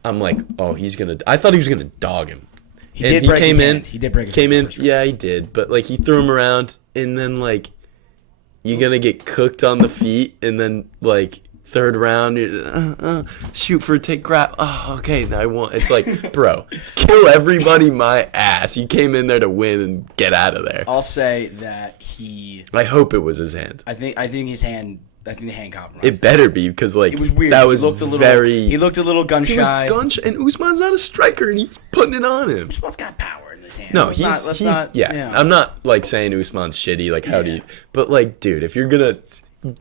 I'm like, oh, he's going to. I thought he was going to dog him. He did break his hand. He did break his hand. Came in, yeah, he did. But, he threw him around, and then, you're going to get cooked on the feet, and then, third round, shoot for a take grab. Oh, okay, I won. It's bro, kill everybody my ass. You came in there to win and get out of there. I'll say that I hope it was his hand. I think his hand. I think the hand compromised. It better be because it was weird. That was he looked a little gun shy. And Usman's not a striker, and he's putting it on him. Usman's got power in his hands. No, I'm not saying Usman's shitty. How do you? But dude, if you're gonna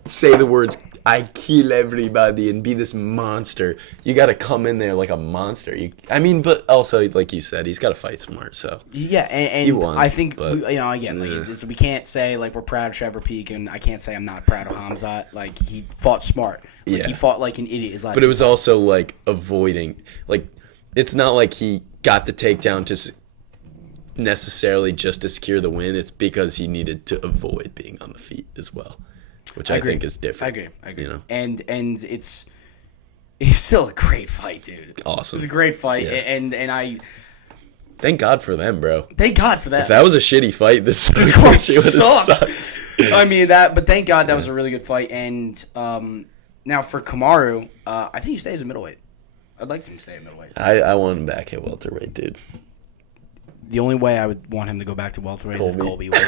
say the words, I kill everybody and be this monster, you got to come in there like a monster. But also, like you said, he's got to fight smart. So yeah, and he won, I think we can't say we're proud of Trevor Peek, and I can't say I'm not proud of Hamzat. He fought smart. He fought like an idiot his last. But it was also avoiding. It's not like he got the takedown to necessarily just to secure the win. It's because he needed to avoid being on the feet as well. Which I think is different. I agree. And it's still a great fight, dude. Awesome. It was a great fight, yeah. and I thank God for them, bro. Thank God for that. If that was a shitty fight, this would have sucked. But thank God that was a really good fight. And now for Kamaru, I think he stays at middleweight. I'd like him to stay at middleweight. I want him back at welterweight, dude. The only way I would want him to go back to welterweight is if Colby won.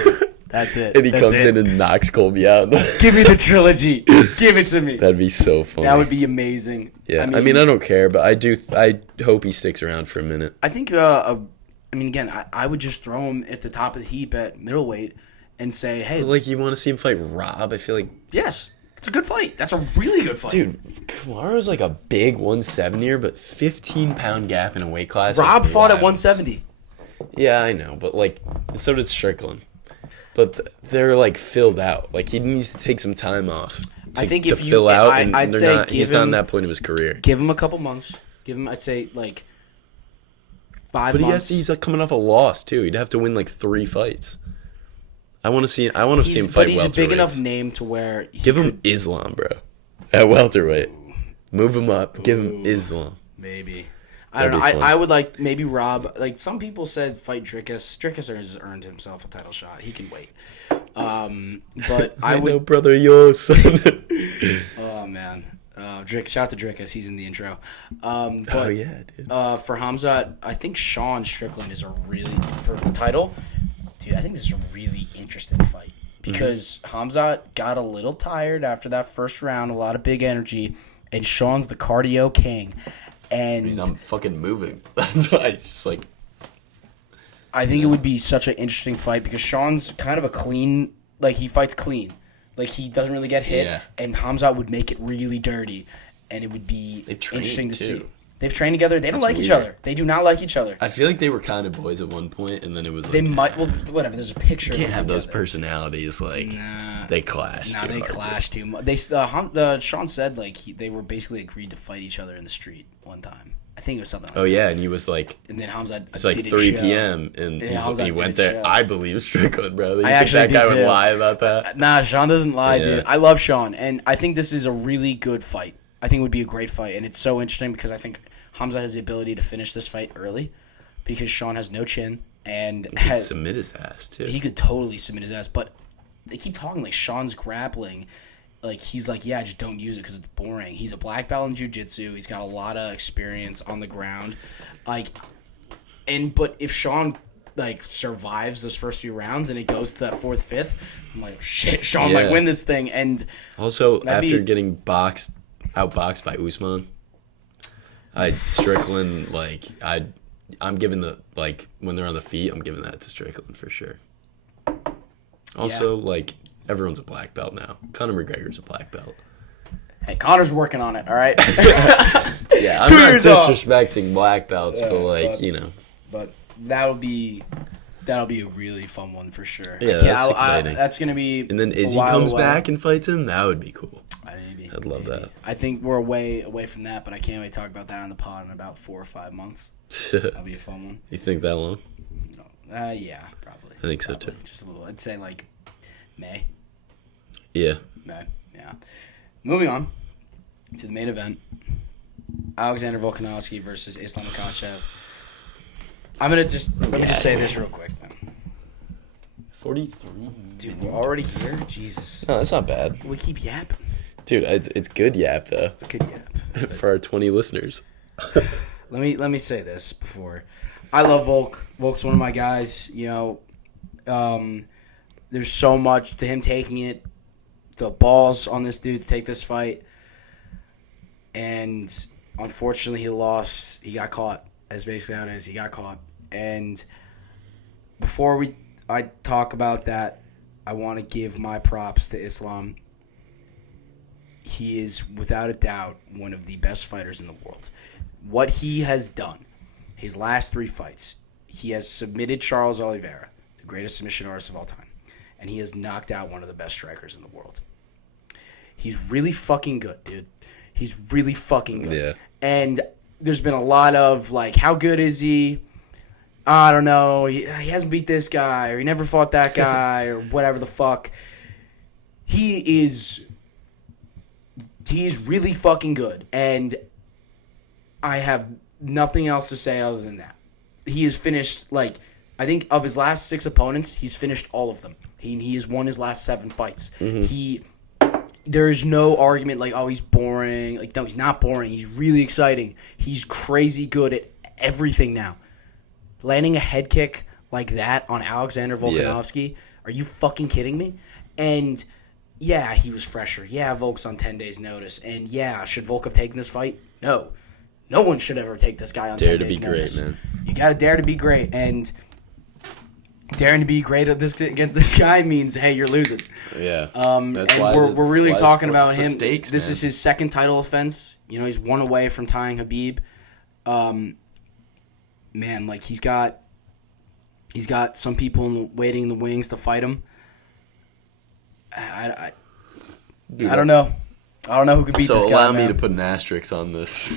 That's it. And he comes in and knocks Colby out. Give me the trilogy. Give it to me. That'd be so funny. That would be amazing. Yeah, I don't care, but I hope he sticks around for a minute. I think, again, I would just throw him at the top of the heap at middleweight and say, hey. But, you want to see him fight Rob? I feel like. Yes. It's a good fight. That's a really good fight. Dude, Kamaru's a big 170er, but 15-pound gap in a weight class. Rob fought at 170. Yeah, I know, but, so did Strickland. But they're filled out. He needs to take some time off. I think to fill out. I'd say he's not in that point of his career. Give him a couple months. Give him, I'd say, 5 months. But he's coming off a loss too. He'd have to win 3 fights. I want to see him fight welterweight. But he's a big enough name to where give him Islam, bro, at welterweight. Move him up. Give him Islam. Maybe. I don't know. I would maybe Rob. Some people said fight Dricus. Dricus has earned himself a title shot. He can wait. But I would. know, brother, yours. Oh man, shout out to Dricus. He's in the intro. Oh yeah, dude. For Hamzat, I think Sean Strickland is for the title. Dude, I think this is a really interesting fight because Hamzat got a little tired after that first round. A lot of big energy, and Sean's the cardio king. And he's not fucking moving. That's why it's just I think it would be such an interesting fight because Sean's kind of a clean, he fights clean. He doesn't really get hit, and Hamzat would make it really dirty, and it would be interesting to see. They've trained together. They don't like each other. They do not like each other. I feel like they were kind of boys at one point, and then it was they might. Well, whatever. There's a picture. You can't have those personalities. They clash. Nah, they clash too much. Sean said they were basically agreed to fight each other in the street one time. I think it was something like Oh, yeah, and he was like... And then Hamza It's like didn't 3 show. p.m. and he went there. Show. I believe Strickland, bro. You I think actually that guy did would too. lie about that? Nah, Sean doesn't lie, Yeah. dude. I love Sean, and I think this is a really good fight. I think it would be a great fight, and it's so interesting because I think Hamza has the ability to finish this fight early because Sean has no chin and He could submit his ass, too. he could totally submit his ass, but they keep talking like Sean's grappling. Like, he's like, yeah, I just don't use it because it's boring. He's a black belt in jiu-jitsu. He's got a lot of experience on the ground. Like, but if Sean, like, survives those first few rounds and it goes to that 4th, 5th, I'm like, Sean Yeah. might win this thing. And Also, after getting outboxed by Usman, Strickland, like, I'm giving when they're on the feet, I'm giving that to Strickland for sure. Also, like, everyone's a black belt now. Conor McGregor's a black belt. hey, Conor's working on it, all right? Yeah, I'm 2 not years off. disrespecting black belts, Yeah, but, like, but- you know. But that'll be a really fun one for sure. Yeah, that's exciting. That's going to be And then a Izzy while comes away. back and fights him, that would be cool. Maybe. I'd love that. I think we're away from that, but I can't wait to talk about that on the pod in about 4 or 5 months. That'll be a fun one. You think that long? Yeah, probably. I think so, Probably. too. Just a little. I'd say like May. Yeah. May. Yeah. Moving on to the main event: Alexander Volkanovski versus Islam Makhachev. Let me just say this real quick, man. 43? Dude, we're already here. Jesus. No, that's not bad. We keep yapping. Dude, it's good yap, though. It's good yap. For our 20 listeners. Let me say this before. I love Volk. Volk's one of my guys. You know, there's so much to him taking it. The balls on this dude to take this fight. And unfortunately, he lost. He got caught. That's basically how it is. He got caught. And before I talk about that, I want to give my props to Islam. He is, without a doubt, one of the best fighters in the world. What he has done, his last 3 fights, he has submitted Charles Oliveira, the greatest submission artist of all time, and he has knocked out one of the best strikers in the world. He's really fucking good, dude. He's really fucking good. Yeah. And there's been a lot of, like, how good is he? I don't know. He hasn't beat this guy, or he never fought that guy, or whatever the fuck. He's really fucking good, and I have nothing else to say other than that. He has finished, like, I think of his last 6 opponents, he's finished all of them. He has won his last 7 fights. There is no argument like, oh, he's boring. Like, no, he's not boring. He's really exciting. He's crazy good at everything now. Landing a head kick like that on Alexander Volkanovski, Are you fucking kidding me? And yeah, he was fresher. Yeah, Volk's on 10 days' notice. And yeah, should Volk have taken this fight? No. No one should ever take this guy on 10 days' notice. Dare to be great, man. You got to dare to be great. And daring to be great against this guy means, hey, you're losing. Yeah. That's why we're really talking about him. Stakes, this man. is his second title offense. You know, he's one away from tying Habib. Man, like he's got some people waiting in the wings to fight him. I don't know. I don't know who could beat this guy. So allow me man. to put an asterisk on this.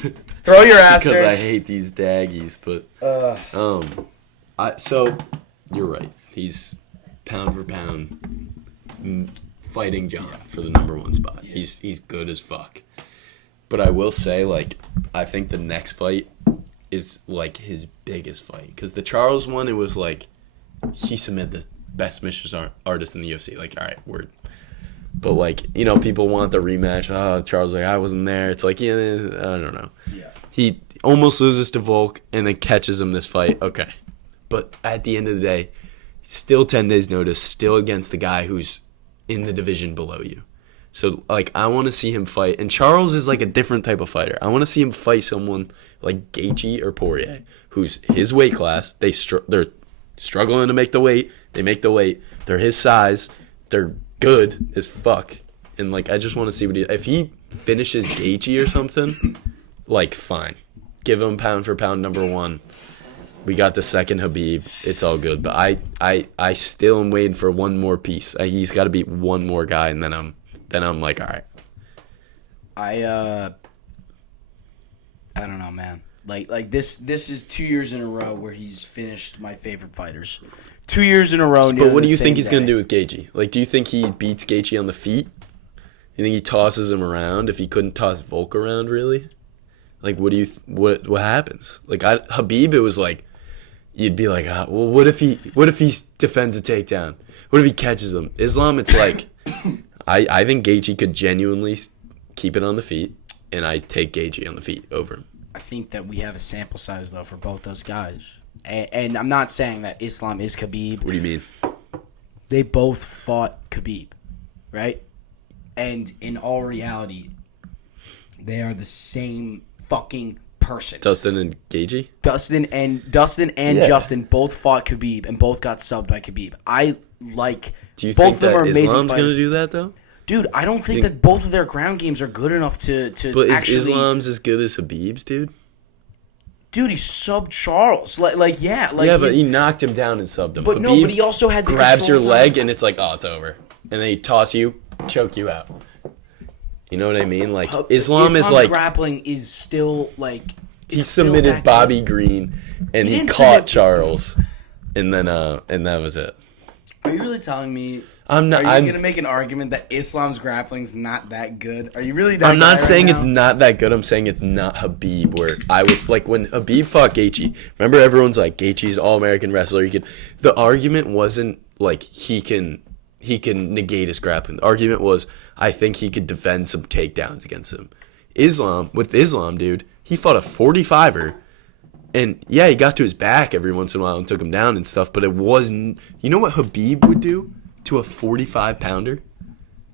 Throw your asterisk. Because I hate these daggies, but so you're right. He's pound for pound fighting John for the number one spot. He's good as fuck. But I will say, like, I think the next fight is like his biggest fight, because the Charles one, it was like he submitted the best submission artist in the UFC. Like, all right, word. But like, you know, people want the rematch. Oh, Charles, like, I wasn't there. It's like, yeah, I don't know. Yeah. He almost loses to Volk and then catches him this fight. Okay. But at the end of the day, still 10 days notice, still against the guy who's in the division below you. So, like, I want to see him fight. And Charles is, like, a different type of fighter. I want to see him fight someone like Gaethje or Poirier, who's his weight class. They're struggling to make the weight. They make the weight. They're his size. They're good as fuck. And, like, I just want to see what if he finishes Gaethje or something, like, fine. Give him pound for pound number one. We got the second Habib. It's all good. But I still am waiting for one more piece. He's got to beat one more guy, and then I'm like, all right. I don't know, man. Like this is 2 years in a row where he's finished my favorite fighters. 2 years in a row. But what do you think he's going to do with Gaethje? Like, do you think he beats Gaethje on the feet? You think he tosses him around if he couldn't toss Volk around, really? Like, what happens? Like, Habib, it was like, you'd be like, well, what if he defends a takedown? What if he catches him? Islam, it's like, I think Gaethje could genuinely keep it on the feet, and I take Gaethje on the feet over him. I think that we have a sample size, though, for both those guys. And I'm not saying that Islam is Khabib. What do you mean? They both fought Khabib, right? And in all reality, they are the same fucking person. Dustin and Gaethje? Dustin and Justin both fought Khabib and both got subbed by Khabib. Do you both think of them that are amazing Islam's fighters. going to do that, though? Dude, I don't think that both of their ground games are good enough to But actually... is Islam's as good as Habib's, dude? Dude, he subbed Charles. Yeah, but he knocked him down and subbed him. But Habib no, but he also had the grabs your control leg time. and it's like, oh, it's over. And then he toss you, choke you out. You know what I mean? Like, Islam's is like... grappling is still, like... He submitted Bobby Green, and he caught Charles. And then, and that was it. Are you really telling me... Are you going to make an argument that Islam's grappling's not that good? Are you really that I'm not saying right it's not that good. I'm saying it's not Habib. Where I was like, when Habib fought Gaethje, remember everyone's like, Gaethje's all-American wrestler. The argument wasn't like he can negate his grappling. The argument was, I think he could defend some takedowns against him. Islam, dude, he fought a 45er. And yeah, he got to his back every once in a while and took him down and stuff. But it wasn't. You know what Habib would do to a 45-pounder?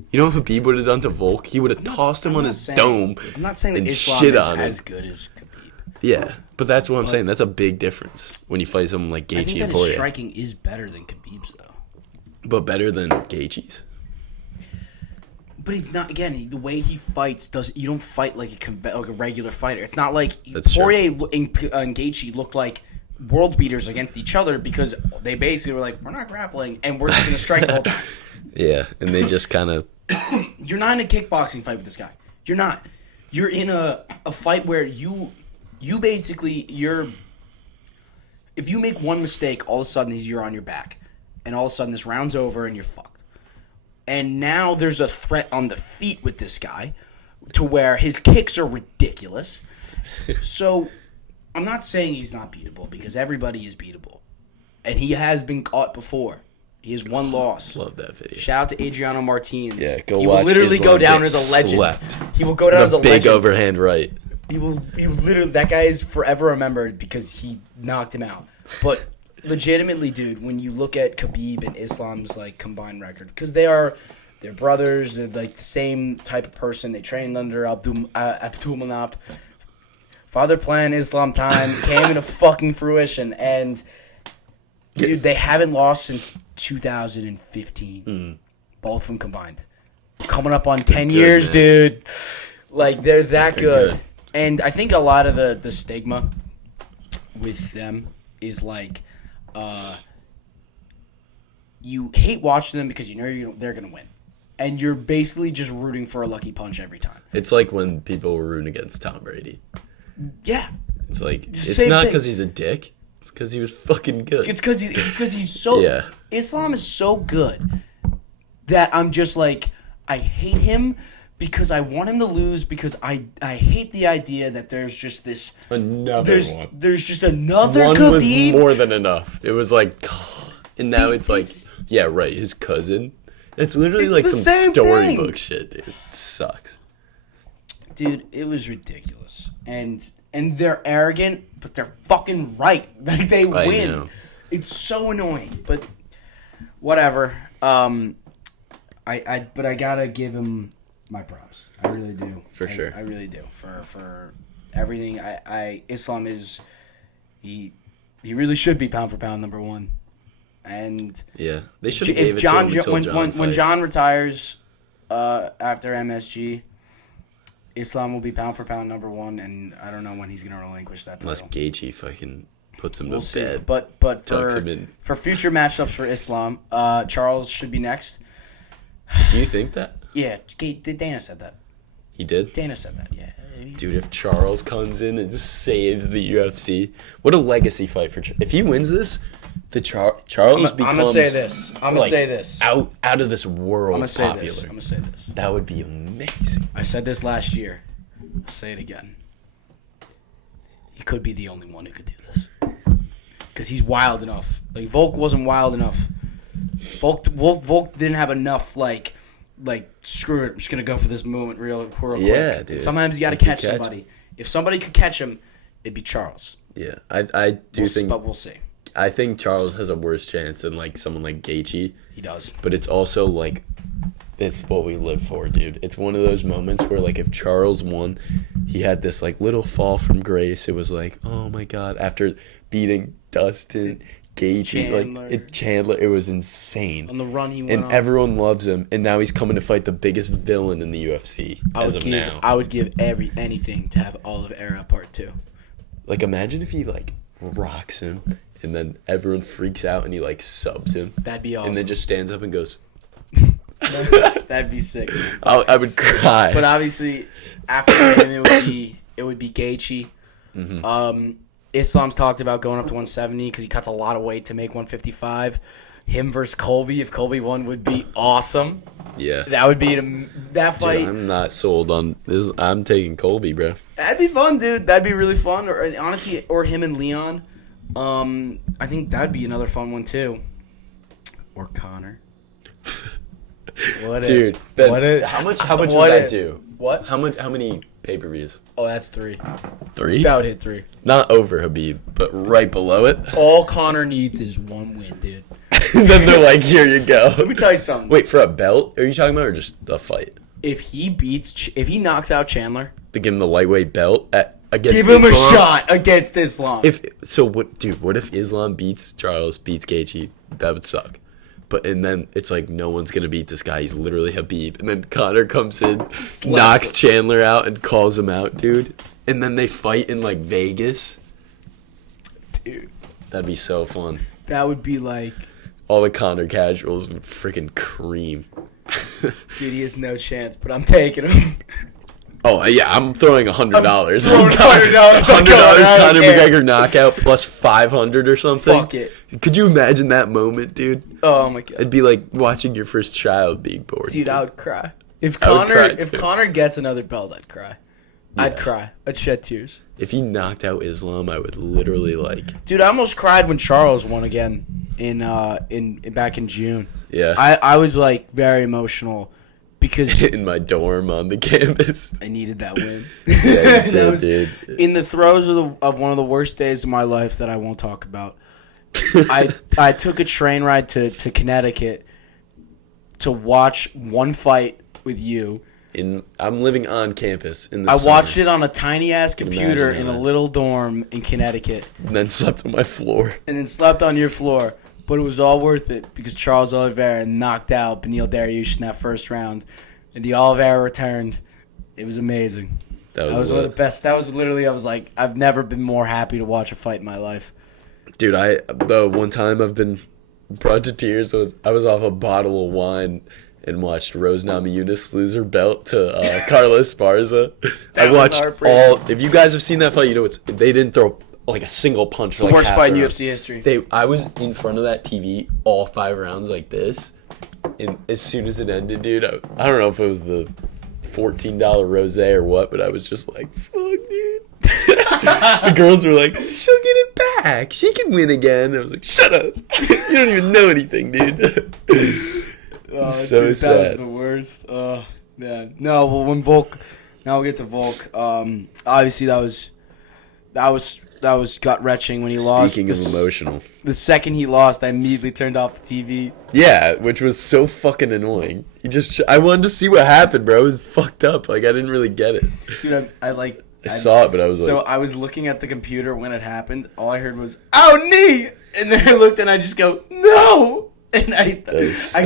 You know what Habib would have done to Volk? He would have tossed him on his dome. I'm not saying that and Islam shit is on as him. good as Khabib. Yeah, but that's what I'm saying. That's a big difference when you fight someone like I think Gaethje that and his Poirier. striking is better than Khabib's, though. But better than Gaethje's. But he's not. Again, the way he fights you don't fight like a regular fighter. It's not like That's Poirier and Gaethje looked like world beaters against each other because they basically were like, we're not grappling and we're just gonna strike the whole time. Yeah, and they just kind of... You're not in a kickboxing fight with this guy. You're not. You're in a fight where you basically if you make one mistake, all of a sudden you're on your back, and all of a sudden this round's over and you're fucked. And now there's a threat on the feet with this guy to where his kicks are ridiculous. So I'm not saying he's not beatable because everybody is beatable. And he has been caught before. He has one loss. Love that video. Shout out to Adriano Martinez. Yeah, go he watch will literally Islam go down get as a legend. slept. He will go down as a legend. Big overhand right. He will literally, that guy is forever remembered because he knocked him out. But legitimately, dude, when you look at Khabib and Islam's like combined record, because they're brothers, they're like the same type of person. They trained under Abdulmanap. Father Plan Islam time came into fucking fruition, and dude, they haven't lost since 2015. Both of them combined, coming up on 10 years, man. dude. Like they're that good. And I think a lot of the stigma with them is like, you hate watching them because you know they're gonna win, and you're basically just rooting for a lucky punch every time. It's like when people were rooting against Tom Brady. Yeah, It's like, it's Same not thing. because he's a dick. It's because he was fucking good. it's because he's so. Yeah. Islam is so good that I'm just like, I hate him because I want him to lose because I hate the idea that there's just this Another one. There's just another One Khabib. was more than enough. It was like, and now it's like, yeah, right, his cousin. It's literally like the some same storybook thing. shit, dude. It sucks. Dude, it was ridiculous. And they're arrogant, but they're fucking right. Like they win. know. It's so annoying. But whatever. But I gotta give him my props. I really do. For sure. I really do. For everything. Islam is he really should be pound for pound number one. And Yeah, they should have gave if it to him John until John when fights. John retires after MSG, Islam will be pound for pound number one, and I don't know when he's gonna relinquish that Unless title. Gaethje fucking puts him We'll to see. bed. But Tucks him in. for future matchups for Islam, Charles should be next. Do you think that? Yeah, Dana said that. He did? Dana said that, yeah. Dude, if Charles comes in and saves the UFC, what a legacy fight for if he wins this, Charles becomes. I'm gonna say this. I'm gonna say this. Out of this world popular. I'm gonna say this. That would be amazing. I said this last year. I'll say it again. He could be the only one who could do this. Because he's wild enough. Like, Volk wasn't wild enough. Volk didn't have enough, like, screw it, I'm just going to go for this moment real quick. Yeah, dude. Sometimes you got to catch somebody. If somebody could catch him, it'd be Charles. Yeah, I do think... But we'll see. I think Charles has a worse chance than, like, someone like Gaethje. He does. But it's also, like... It's what we live for, dude. It's one of those moments where, like, if Charles won, he had this, like, little fall from grace. It was like, oh, my God. After beating Dustin, Gaethje, Chandler, it was insane. On the run he went on. And everyone loves him. And now he's coming to fight the biggest villain in the UFC now. I would give anything to have all of Era Part 2. Like, imagine if he, like, rocks him, and then everyone freaks out, and he, like, subs him. That'd be awesome. And then just stands up and goes... That'd be sick. I would cry. But obviously, after him, it would be Gaethje. Mm-hmm. Islam's talked about going up to 170 because he cuts a lot of weight to make 155. Him versus Colby, if Colby won, would be awesome. Yeah, that would be that fight. Dude, I'm not sold on this. I'm taking Colby, bro. That'd be fun, dude. That'd be really fun. Or honestly, or him and Leon. I think that'd be another fun one too. Or Connor. Dude, how much would that do? What? How many pay-per-views? Oh, that's 3. 3? That would hit 3. Not over Habib, but right below it. All Connor needs is one win, dude. Then they're like, here you go. Let me tell you something. Wait, for a belt? Are you talking about or just a fight? If he knocks out Chandler, to give him the lightweight belt against give him Islam? A shot against Islam. What if Islam beats Charles, beats Gaethje? That would suck. And then it's like, no one's going to beat this guy. He's literally Habib. And then Connor comes in, knocks Chandler out, and calls him out, dude. And then they fight in, like, Vegas. Dude. That'd be so fun. That would be like... All the Connor casuals would freaking cream. Dude, he has no chance, but I'm taking him. Oh, yeah, I'm throwing $100. $100 $100 Conor McGregor knockout plus 500 or something. Fuck it. Could you imagine that moment, dude? Oh, my God. It'd be like watching your first child being born. Dude, I would cry. If Connor gets another belt, I'd cry. Yeah. I'd cry. I'd shed tears. If he knocked out Islam, I would literally like... Dude, I almost cried when Charles won again in back in June. Yeah. I was, like, very emotional. Because in my dorm on the campus, I needed that win. Yeah, you did, dude. In the throes of one of the worst days of my life that I won't talk about. I took a train ride to Connecticut to watch one fight with you. I'm living on campus in the I summer. Watched it on a tiny ass computer in a little dorm in Connecticut. And then slept on my floor. And then slept on your floor. But it was all worth it because Charles Oliveira knocked out Beneil Dariush in that first round. And the Oliveira returned. It was amazing. That was one of the best. That was literally, I was like, I've never been more happy to watch a fight in my life. Dude, the one time I've been brought to tears, I was off a bottle of wine and watched Rose Namajunas lose her belt to Carla Esparza. I watched if you guys have seen that fight, you know they didn't throw like a single punch. The worst fight in UFC history. I was in front of that TV all 5 rounds like this, and as soon as it ended, dude, I don't know if it was the $14 rosé or what, but I was just like, fuck, dude. The girls were like, she'll get it back. She can win again. I was like, shut up. You don't even know anything, dude. So dude, sad. That was the worst. Oh, man. No, well, when Volk... Now we'll get to Volk. Obviously, that was gut-wrenching when he lost. Speaking of emotional. The second he lost, I immediately turned off the TV. Yeah, which was so fucking annoying. I wanted to see what happened, bro. It was fucked up. Like, I didn't really get it. Dude, I saw it, but I was So I was looking at the computer when it happened. All I heard was, "Oh, knee!" And then I looked and I just go, "No!" And I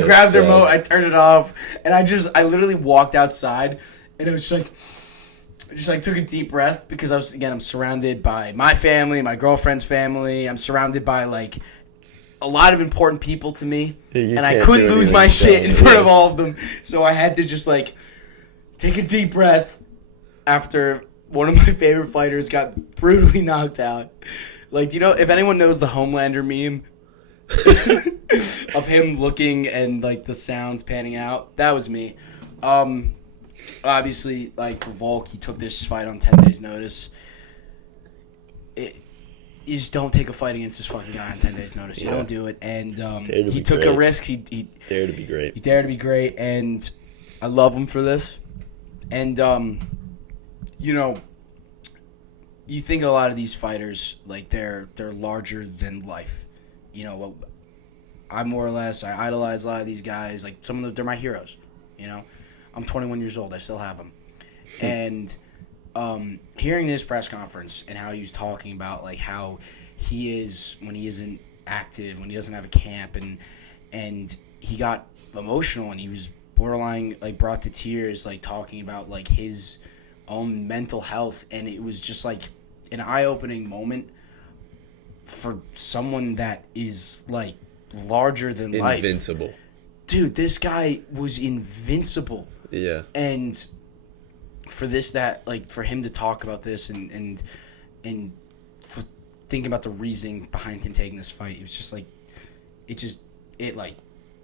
grabbed the remote, I turned it off, and I literally walked outside, and it was just like took a deep breath because I'm surrounded by my family, my girlfriend's family. I'm surrounded by like a lot of important people to me, and I couldn't lose my shit in front of all of them. So I had to just like take a deep breath after one of my favorite fighters got brutally knocked out. Like, do you know, if anyone knows the Homelander meme of him looking and, like, the sounds panning out, that was me. Obviously, like, for Volk, he took this fight on 10 days' notice. You just don't take a fight against this fucking guy on 10 days' notice. You don't do it. And he took a risk. He dared to be great. He dared to be great, and I love him for this. And, you know, you think a lot of these fighters, like, they're larger than life. You know, I more or less, I idolize a lot of these guys. Like, some of them, they're my heroes, you know. I'm 21 years old. I still have them. And hearing this press conference and how he was talking about, like, how he is when he isn't active, when he doesn't have a camp, and he got emotional and he was borderline, like, brought to tears, like, talking about, like, his own mental health. And it was just, like, an eye-opening moment for someone that is, like, larger than life. Invincible. Dude, this guy was invincible. Yeah. And for him to talk about this and for thinking about the reasoning behind him taking this fight, it was just like, it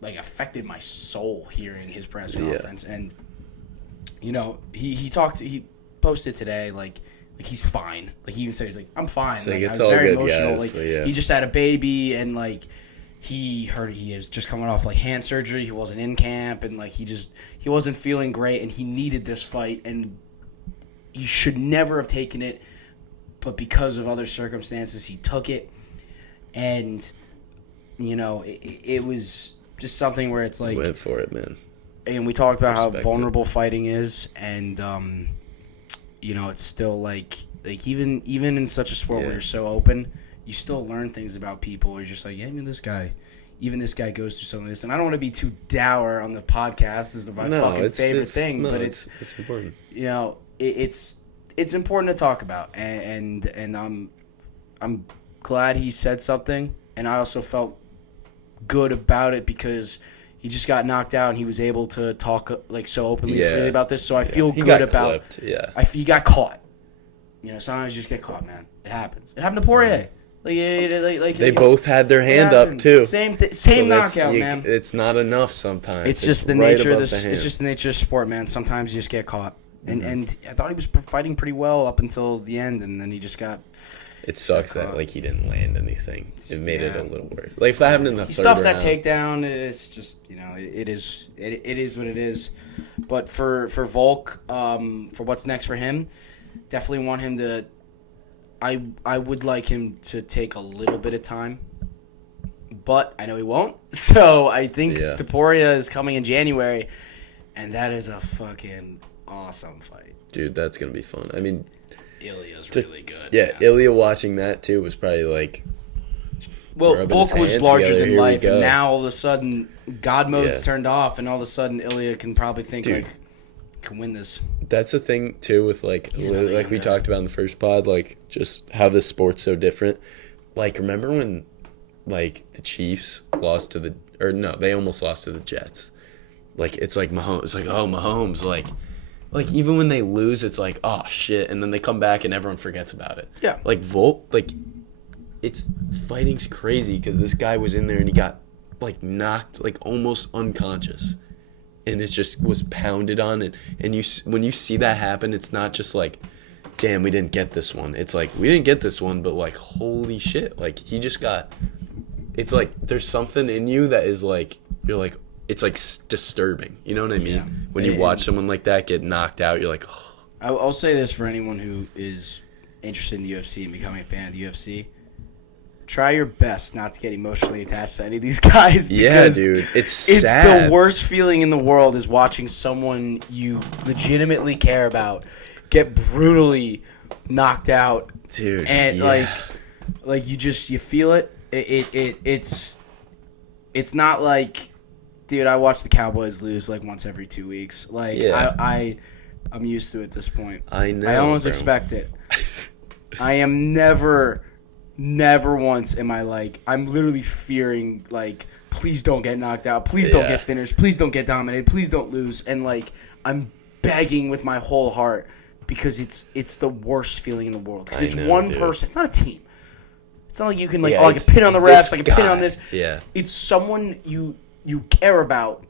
affected my soul hearing his press conference. And, you know, he posted today, like he's fine. Like, he even said, he's like, I'm fine. So like, it's I was all very good, emotional. guys. Like, So, yeah. he just had a baby, and, like, he is just coming off, like, hand surgery. He wasn't in camp, and, like, he wasn't feeling great, and he needed this fight, and he should never have taken it, but because of other circumstances, he took it. And, you know, it was just something where it's like, went for it, man. And we talked about how Respect vulnerable fighting is, and you know, it's still like even in such a sport where you're so open, you still learn things about people. You're just like, yeah, even this guy goes through some of this. And I don't want to be too dour on the podcast. This is my fucking favorite thing, but it's important. You know, it's important to talk about, and I'm glad he said something, and I also felt good about it because he just got knocked out and he was able to talk, like, so openly and freely about this. So I feel good about. He got caught. You know, sometimes you just get caught, man. It happens. It happened to Poirier. Like they both had their hand up too. Same So knockout, man. It's not enough sometimes. It's just the nature of this. It's just the nature of sport, man. Sometimes you just get caught. And I thought he was fighting pretty well up until the end, and then he just got. It sucks that, like, he didn't land anything. It made it a little worse. Like, if that happened in the third stuff round. That takedown, it's just, you know, it is what it is. But for Volk, for what's next for him, definitely want him to. I would like him to take a little bit of time, but I know he won't. So I think Topuria is coming in January, and that is a fucking awesome fight. Dude, that's gonna be fun. I mean, Ilya's really good. Yeah, Ilya watching that too was probably like. Well, Volk was larger than life, and now all of a sudden God mode's turned off, and all of a sudden Ilya can probably think can win this. That's the thing too with like we talked about in the first pod, like just how this sport's so different. Like, remember when like the Chiefs lost to they almost lost to the Jets. Like, it's like Mahomes. It's like, oh, Mahomes, like even when they lose, it's like, oh shit, and then they come back and everyone forgets about it. Yeah. Like Volk, like fighting's crazy because this guy was in there and he got like knocked like almost unconscious, and it just was pounded on it. And when you see that happen, it's not just like, damn, we didn't get this one. It's like, we didn't get this one, but like, holy shit, like he just got. It's like there's something in you that is like, you're like. It's like disturbing, you know what I mean? Yeah. When you watch someone like that get knocked out, you're like, oh. I'll say this for anyone who is interested in the UFC and becoming a fan of the UFC. Try your best not to get emotionally attached to any of these guys. Yeah, dude. It's sad. The worst feeling in the world is watching someone you legitimately care about get brutally knocked out. Dude, and like you feel it. It's not like, dude, I watch the Cowboys lose like once every 2 weeks. Like, I'm used to it at this point. I know. I almost expect it. I am never once am I like, I'm literally fearing, like, please don't get knocked out. Please don't get finished. Please don't get dominated. Please don't lose. And, like, I'm begging with my whole heart because it's the worst feeling in the world. Because I it's know, one dude. person. It's not a team. It's not like you can like, Yeah, oh, I can it's pin on the this refs, I can pin on guy. this. Yeah. It's someone you care about.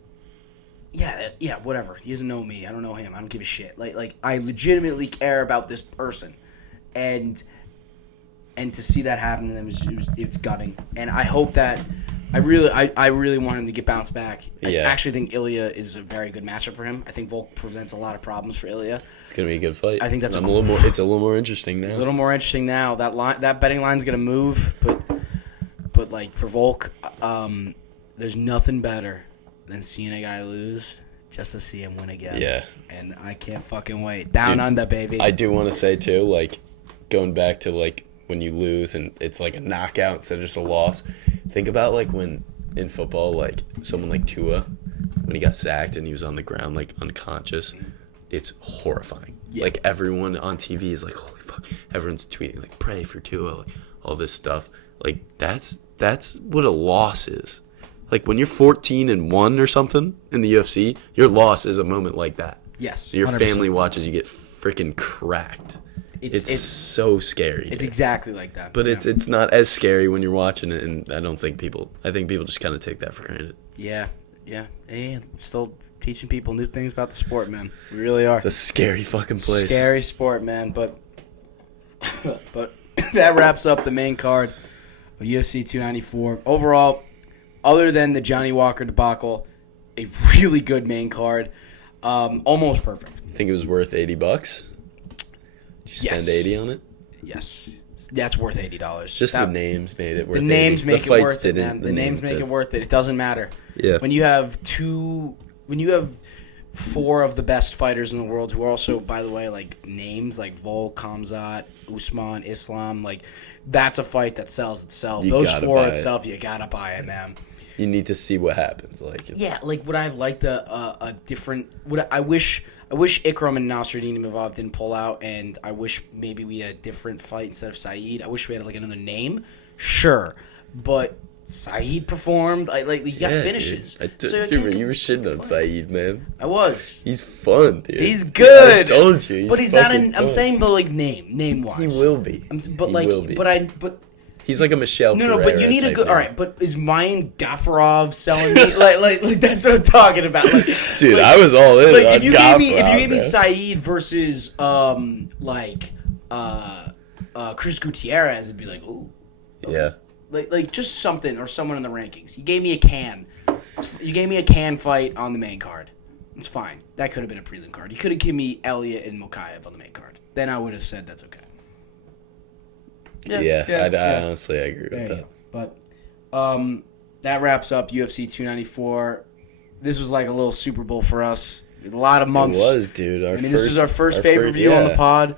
Yeah, whatever. He doesn't know me. I don't know him. I don't give a shit. Like I legitimately care about this person, and to see that happen to them it's gutting. And I hope that I really want him to get bounced back. Yeah. I actually think Ilya is a very good matchup for him. I think Volk presents a lot of problems for Ilya. It's gonna be a good fight. I think that's It's a little more interesting now. A little more interesting now. That betting line's gonna move, but like for Volk, there's nothing better than seeing a guy lose just to see him win again. Yeah. And I can't fucking wait. Down under, baby. I do want to say too, like going back to like when you lose and it's like a knockout instead of just a loss. Think about like when in football, like someone like Tua, when he got sacked and he was on the ground like unconscious. It's horrifying. Yeah. Like everyone on TV is like, holy fuck. Everyone's tweeting like, pray for Tua, like all this stuff. Like that's what a loss is. Like when you're 14-1 or something in the UFC, your loss is a moment like that. Yes. Your 100%. family watches you get freaking cracked. It's so scary. It's dude. exactly like that. But it's not as scary when you're watching it, and I think people just kind of take that for granted. Yeah. Hey, still teaching people new things about the sport, man. We really are. It's a scary fucking place. Scary sport, man. But that wraps up the main card of UFC 294. Overall, other than the Johnny Walker debacle, a really good main card. Almost perfect. You think it was worth $80? Did you spend 80 on it? Yes. That's worth $80. Just the names made it worth it. The names 80. make the it worth fights it, didn't. man. The names make it worth it. It doesn't matter. Yeah. When you have four of the best fighters in the world who are also, by the way, like names like Volk, Khamzat, Usman, Islam, like that's a fight that sells itself. Those four itself, you gotta buy it, man. You need to see what happens. Like would I have liked a different? I wish Ikram and Nasruddin Imavov didn't pull out, and I wish maybe we had a different fight instead of Saeed. I wish we had like another name, sure, but Saeed performed. You got finishes. Dude, you were shitting on Saeed, man. I was. He's fun, dude. He's good. I told you. But he's not in. I'm saying, but like name wise, he will be. But he's like a Michelle. No, but you need a good. All right, but is Mayan Gafarov selling me? like that's what I'm talking about. Like, dude, I was all in. Like on if you Gafarov, gave me Saeed versus Chris Gutierrez, it'd be like, ooh. Okay. Yeah. Like just something or someone in the rankings. You gave me a can. You gave me a can fight on the main card. It's fine. That could have been a prelim card. You could have given me Elliott and Mokaev on the main card. Then I would have said that's okay. I honestly agree with that. But that wraps up UFC 294. This was like a little Super Bowl for us. A lot of months. It was, dude. This was our first pay-per-view on the pod.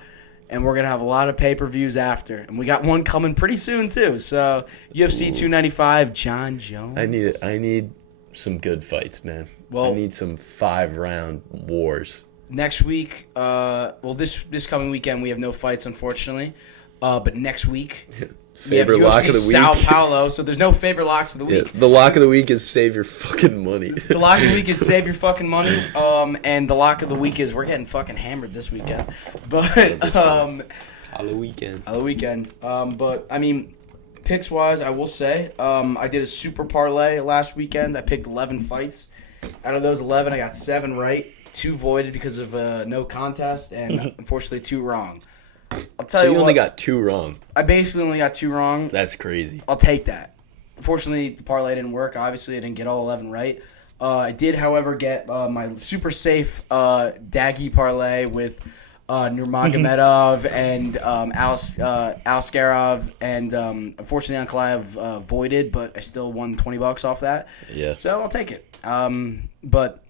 And we're going to have a lot of pay-per-views after. And we got one coming pretty soon, too. So, UFC 295, John Jones. I need some good fights, man. I need some 5-round wars. Next week, this coming weekend, we have no fights, unfortunately. But next week, Faber lock of the week. Sao Paulo, so there's no Faber locks of the week. Yeah, the lock of the week is save your fucking money. The lock of the week is save your fucking money. And the lock of the week is we're getting fucking hammered this weekend. But weekend. But I mean, picks wise, I will say, I did a super parlay last weekend. I picked 11 fights. Out of those 11, I got 7 right, 2 voided because of no contest, and unfortunately 2 wrong. I'll tell you what, only got 2 wrong. I basically only got 2 wrong. That's crazy. I'll take that. Unfortunately, the parlay didn't work. Obviously, I didn't get all 11 right. I did, however, get my super safe Daggy parlay with Nurmagomedov and Alskarov, and unfortunately, Ankalaev voided, but I still won $20 off that. Yeah. So I'll take it. But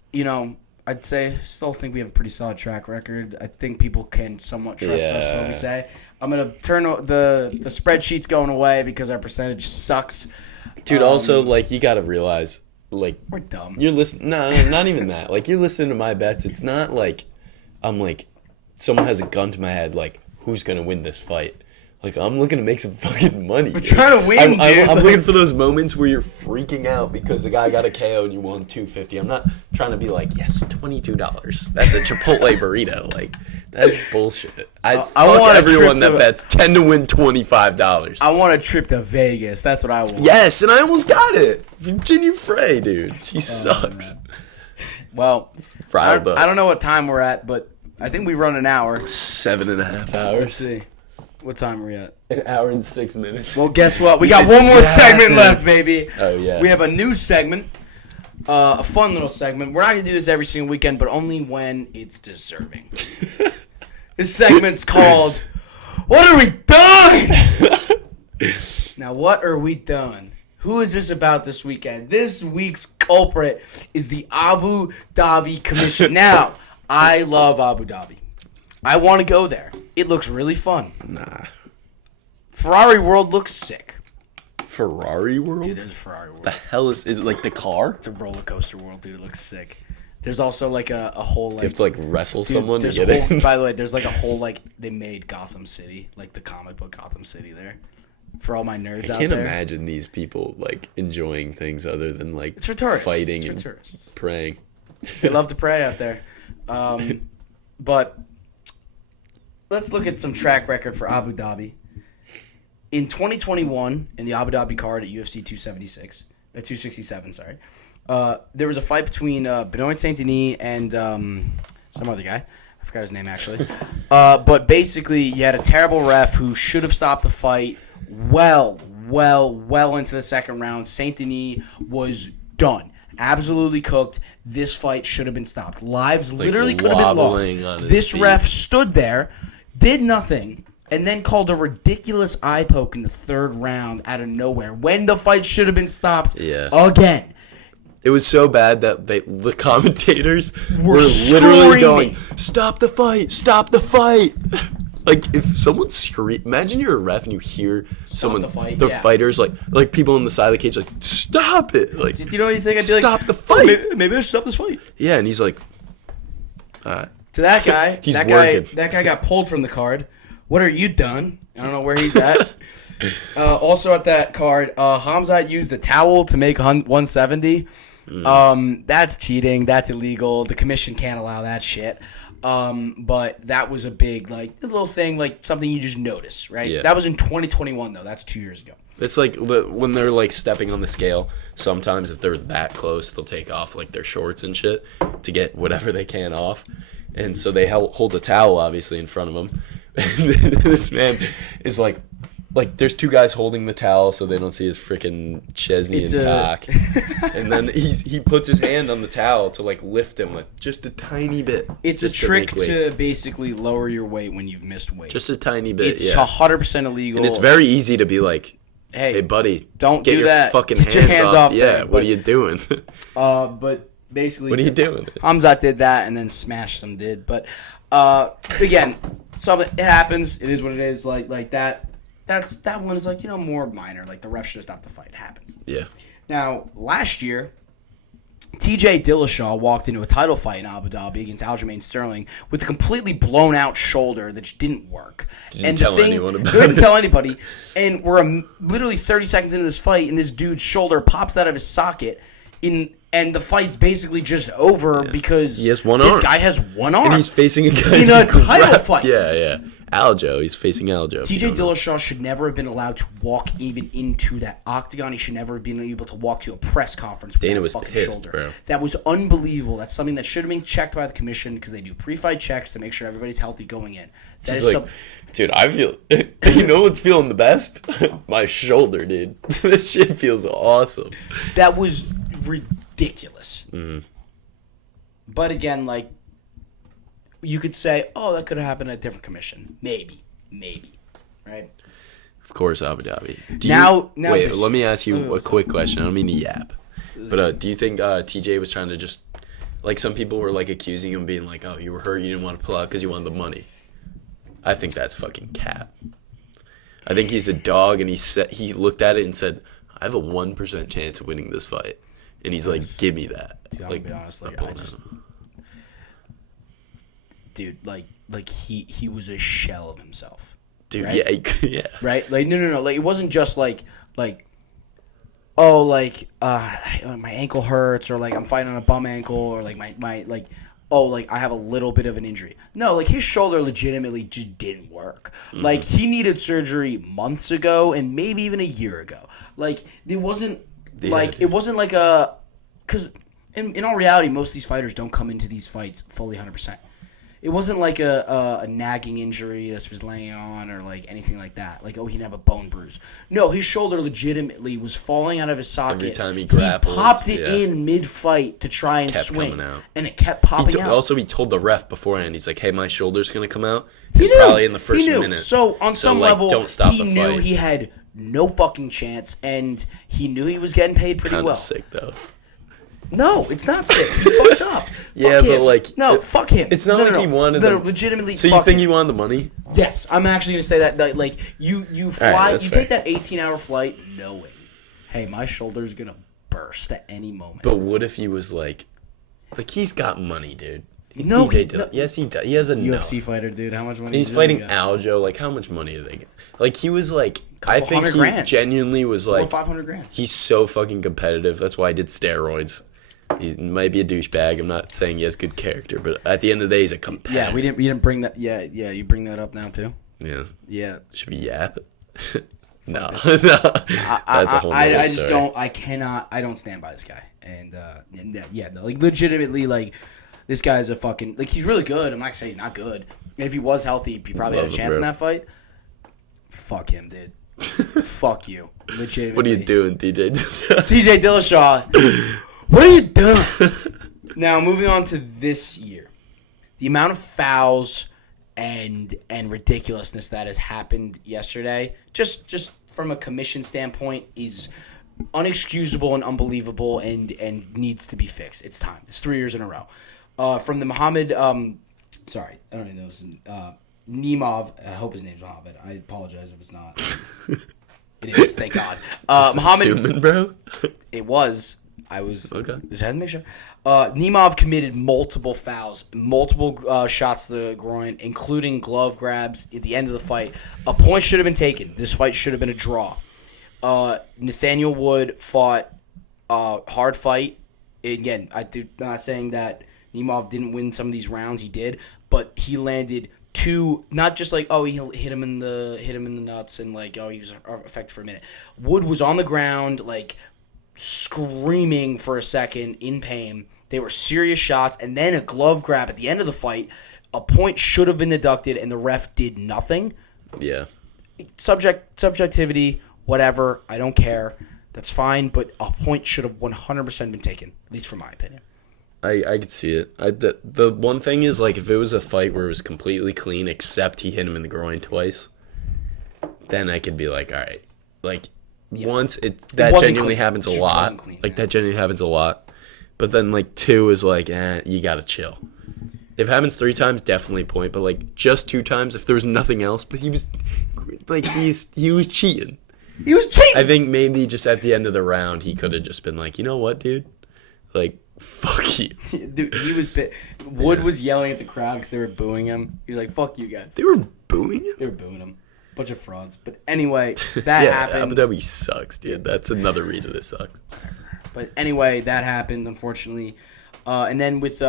I'd still think we have a pretty solid track record. I think people can somewhat trust us when we say. I'm gonna turn the spreadsheet's going away because our percentage sucks. Dude, also you gotta realize we're dumb. You're listening. No, not even that. You're listening to my bets. It's not like I'm someone has a gun to my head. Who's gonna win this fight? Like, I'm looking to make some fucking money. We're trying to win, dude. I'm looking for those moments where you're freaking out because the guy got a KO and you won $250. I'm not trying to be like, yes, $22. That's a Chipotle burrito. Like, that's bullshit. I want everyone that bets 10 to win $25. I want a trip to Vegas. That's what I want. Yes, and I almost got it. Virginia Frey, dude. She sucks. Man. Well, I don't know what time we're at, but I think we run an hour. 7.5 hours. Let's see. What time are we at? An hour and 6 minutes. Well, guess what? We got one more segment left, baby. Oh, yeah. We have a new segment, a fun little segment. We're not going to do this every single weekend, but only when it's deserving. This segment's called, What Are We Doing? Now, what are we done? Who is this about this weekend? This week's culprit is the Abu Dhabi Commission. Now, I love Abu Dhabi. I want to go there. It looks really fun. Nah. Ferrari World looks sick. Ferrari World? Dude, there's a Ferrari World. The hell is it like the car? It's a roller coaster world, dude. It looks sick. There's also like a whole like. You have to like wrestle someone to get in. in. By the way, there's like a whole like they made Gotham City, like the comic book Gotham City there. For all my nerds out there. I can't imagine these people like enjoying things other than like it's for tourists. Fighting it's for and tourists. Praying. They love to pray out there. But let's look at some track record for Abu Dhabi. In 2021, in the Abu Dhabi card at UFC 267, sorry, there was a fight between Benoit Saint-Denis and some other guy. I forgot his name, actually. But basically, you had a terrible ref who should have stopped the fight well into the second round. Saint-Denis was done. Absolutely cooked. This fight should have been stopped. Lives literally could have been lost. This ref stood there, did nothing, and then called a ridiculous eye poke in the third round out of nowhere when the fight should have been stopped again. It was so bad that the commentators were literally going, "Stop the fight! Stop the fight!" Like if someone imagine you're a ref and you hear the fighters like people on the side of the cage like, "Stop it!" Like, do you know what you think? I'd be stop the fight. Oh, maybe I should stop this fight. Yeah, and he's like, to that guy, working. That guy got pulled from the card. What are you done? I don't know where he's at. Also at that card, Hamzat used the towel to make 170. That's cheating. That's illegal. The commission can't allow that shit. But that was a big, like, little thing, like something you just notice, right? Yeah. That was in 2021, though. That's 2 years ago. It's like when they're like stepping on the scale. Sometimes if they're that close, they'll take off like their shorts and shit to get whatever they can off. And so they hold the towel obviously in front of them. And this man is like there's two guys holding the towel so they don't see his freaking Chesney and cock. And then he puts his hand on the towel to like lift him like just a tiny bit. It's a trick to basically lower your weight when you've missed weight. Just a tiny bit. It's 100% illegal. And it's very easy to be like, hey buddy, don't get do your that. Fucking get your hands off. Yeah, there. what are you doing? But basically, what are you doing? Hamzat did that and then Smash some did. But again, it happens. It is what it is. Like that. That one is like, more minor. Like the ref should have stopped the fight. It happens. Yeah. Now, last year, TJ Dillashaw walked into a title fight in Abu Dhabi against Aljamain Sterling with a completely blown out shoulder that just didn't work. Didn't tell anyone about it. Didn't tell anybody. And we're literally 30 seconds into this fight, and this dude's shoulder pops out of his socket. And the fight's basically just over because he has one arm. This guy has one arm. And he's facing a guy in a title fight. Yeah. Aljo. He's facing Aljo. TJ Dillashaw should never have been allowed to walk even into that octagon. He should never have been able to walk to a press conference with Dana that was fucking pissed, shoulder. bro. That was unbelievable. That's something that should have been checked by the commission because they do pre-fight checks to make sure everybody's healthy going in. That is dude, I feel... You know what's feeling the best? My shoulder, dude. This shit feels awesome. That was ridiculous. Mm-hmm. But again, like, you could say, oh, that could have happened at a different commission. Maybe. Right? Of course, Abu Dhabi. Wait, let me ask you a quick question. I don't mean to yap. But do you think TJ was trying to just... Like, some people were, like, accusing him being like, oh, you were hurt, you didn't want to pull out because you wanted the money. I think that's fucking cap. I think he's a dog, and he looked at it and said, I have a 1% chance of winning this fight. And he's like, give me that. Dude, I'm gonna be honest, dude, like he was a shell of himself. Dude, right? yeah. Right? Like, no. Like, it wasn't just like, oh, like, my ankle hurts, or like I'm fighting on a bum ankle, or like my like, oh, like I have a little bit of an injury. No, like his shoulder legitimately just didn't work. Like he needed surgery months ago, and maybe even a year ago. Like it wasn't like a, because in all reality, most of these fighters don't come into these fights fully 100%. It wasn't like a nagging injury that was laying on, or like anything like that. Like, oh, he didn't have a bone bruise. No, his shoulder legitimately was falling out of his socket. Every time he grappled, he popped it in mid-fight to try and swing, coming out. And it kept popping out. Also, he told the ref beforehand. He's like, "Hey, my shoulder's gonna come out." He knew. Probably in the first minute. So on some level, don't stop he the knew fight. he had no fucking chance, and he knew he was getting paid pretty Kinda well. Sick though. No, it's not sick. He fucked up. Yeah, fuck but him. like, no, fuck him. It's not like he wanted. No, legitimately. So you think he wanted the money? Yes, I'm actually gonna say that. Like you fly, right, you fair. take that 18-hour flight, knowing, hey, my shoulder's gonna burst at any moment. But what if he was like he's got money, dude. He's No, DJ Dillon. Yes, he does. He has enough. UFC fighter, dude. How much money? He's fighting Aljo. Like, how much money are they get? Like, he was like, I think he $100,000. genuinely was like, $500,000. He's so fucking competitive. That's why he did steroids. He might be a douchebag. I'm not saying he has good character, but at the end of the day, he's a competitor. Yeah, we didn't bring that. Yeah, you bring that up now too. Yeah. Should we yap? No. That's a whole nother I just story. don't. I don't stand by this guy. And no, like legitimately, like this guy's a fucking, like, he's really good. I'm not gonna say he's not good. And if he was healthy, he probably had a chance in that fight. Fuck him, dude. Fuck you. Legitimately. What are you doing, DJ? TJ Dillashaw. What are you doing? Now, moving on to this year. The amount of fouls and ridiculousness that has happened yesterday, just from a commission standpoint, is unexcusable and unbelievable, and needs to be fixed. It's time. It's 3 years in a row. From the Muhammad, sorry, I don't even know this. Nemov, I hope his name's Muhammad. I apologize if it's not. It is, thank God. Muhammad, assuming, bro? It was. I was okay. Just had to make sure. Nemov committed multiple fouls, multiple shots to the groin, including glove grabs at the end of the fight. A point should have been taken. This fight should have been a draw. Nathaniel Wood fought a hard fight. Again, I'm not saying that Nemov didn't win some of these rounds. He did, but he landed two. Not just like, oh, he hit him in the nuts, and like, oh, he was effective for a minute. Wood was on the ground, like, screaming for a second in pain. They were serious shots, and then a glove grab at the end of the fight. A point should have been deducted, and the ref did nothing. Yeah. Subjectivity, whatever. I don't care. That's fine, but a point should have 100% been taken, at least from my opinion. I could see it. The one thing is, like, if it was a fight where it was completely clean, except he hit him in the groin twice, then I could be like, all right. Like, once that genuinely happens a lot. That genuinely happens a lot. But then, like, two is like, you gotta chill. If it happens 3 times, definitely point. But, like, just 2 times, if there was nothing else. But he was, like, he was cheating. He was cheating! I think maybe just at the end of the round, he could have just been like, you know what, dude? Like, fuck you. Dude, he was Wood was yelling at the crowd because they were booing him. He was like, fuck you guys. They were booing him? They were booing him. Bunch of frauds. But anyway, that happened. Abu Dhabi sucks, dude. That's another reason it sucks. But anyway, that happened, unfortunately. And then with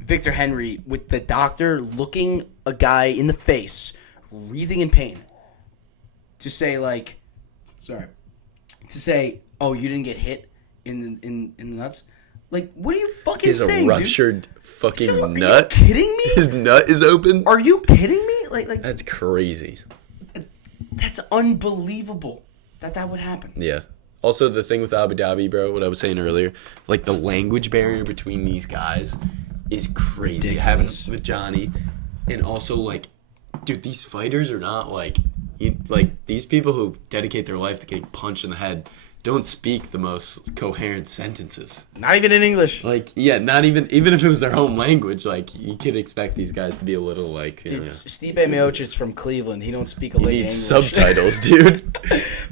Victor Henry, with the doctor looking a guy in the face, wreathing in pain, to say, like, oh, you didn't get hit in the nuts? Like, what are you fucking saying, dude? He has a ruptured fucking nut. Are you kidding me? His nut is open. Are you kidding me? Like that's crazy. That's unbelievable that would happen. Yeah. Also, the thing with Abu Dhabi, bro, what I was saying earlier, like, the language barrier between these guys is crazy. It happens with Johnny. And also, like, dude, these fighters are not, like, these people who dedicate their life to getting punched in the head don't speak the most coherent sentences. Not even in English. Like, yeah, not even if it was their home language, like, you could expect these guys to be a little, like, dude, Stipe Miocic's from Cleveland. He don't speak a lick of English. He needs subtitles, dude.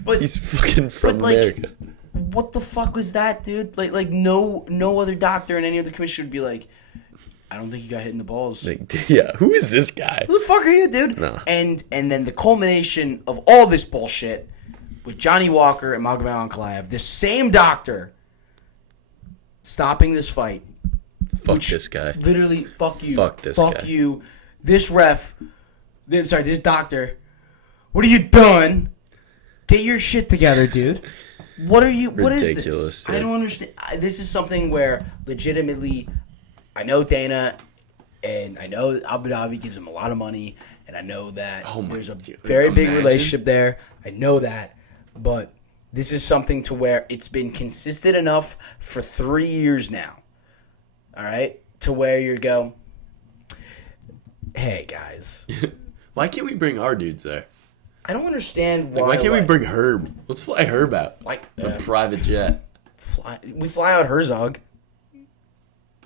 But he's fucking from America. What the fuck was that, dude? Like no other doctor and any other commissioner would be like, I don't think you got hit in the balls. Like, yeah, who is this guy? Who the fuck are you, dude? No. And then the culmination of all this bullshit with Johnny Walker and Magomed Ankalaev, the same doctor stopping this fight. Fuck this guy. Literally, fuck you. Fuck this guy. Fuck you. This ref, this doctor. What are you doing? Get your shit together, dude. What are you? What is this? Dude. I don't understand. This is something where legitimately, I know Dana, and I know Abu Dhabi gives him a lot of money, and I know that there's a very big relationship there. I know that, but this is something to where it's been consistent enough for 3 years now. All right, to where you go, hey guys. Why can't we bring our dudes there? I don't understand why. Why can't we bring Herb? Let's fly Herb out. Like a private jet. We fly out Herzog.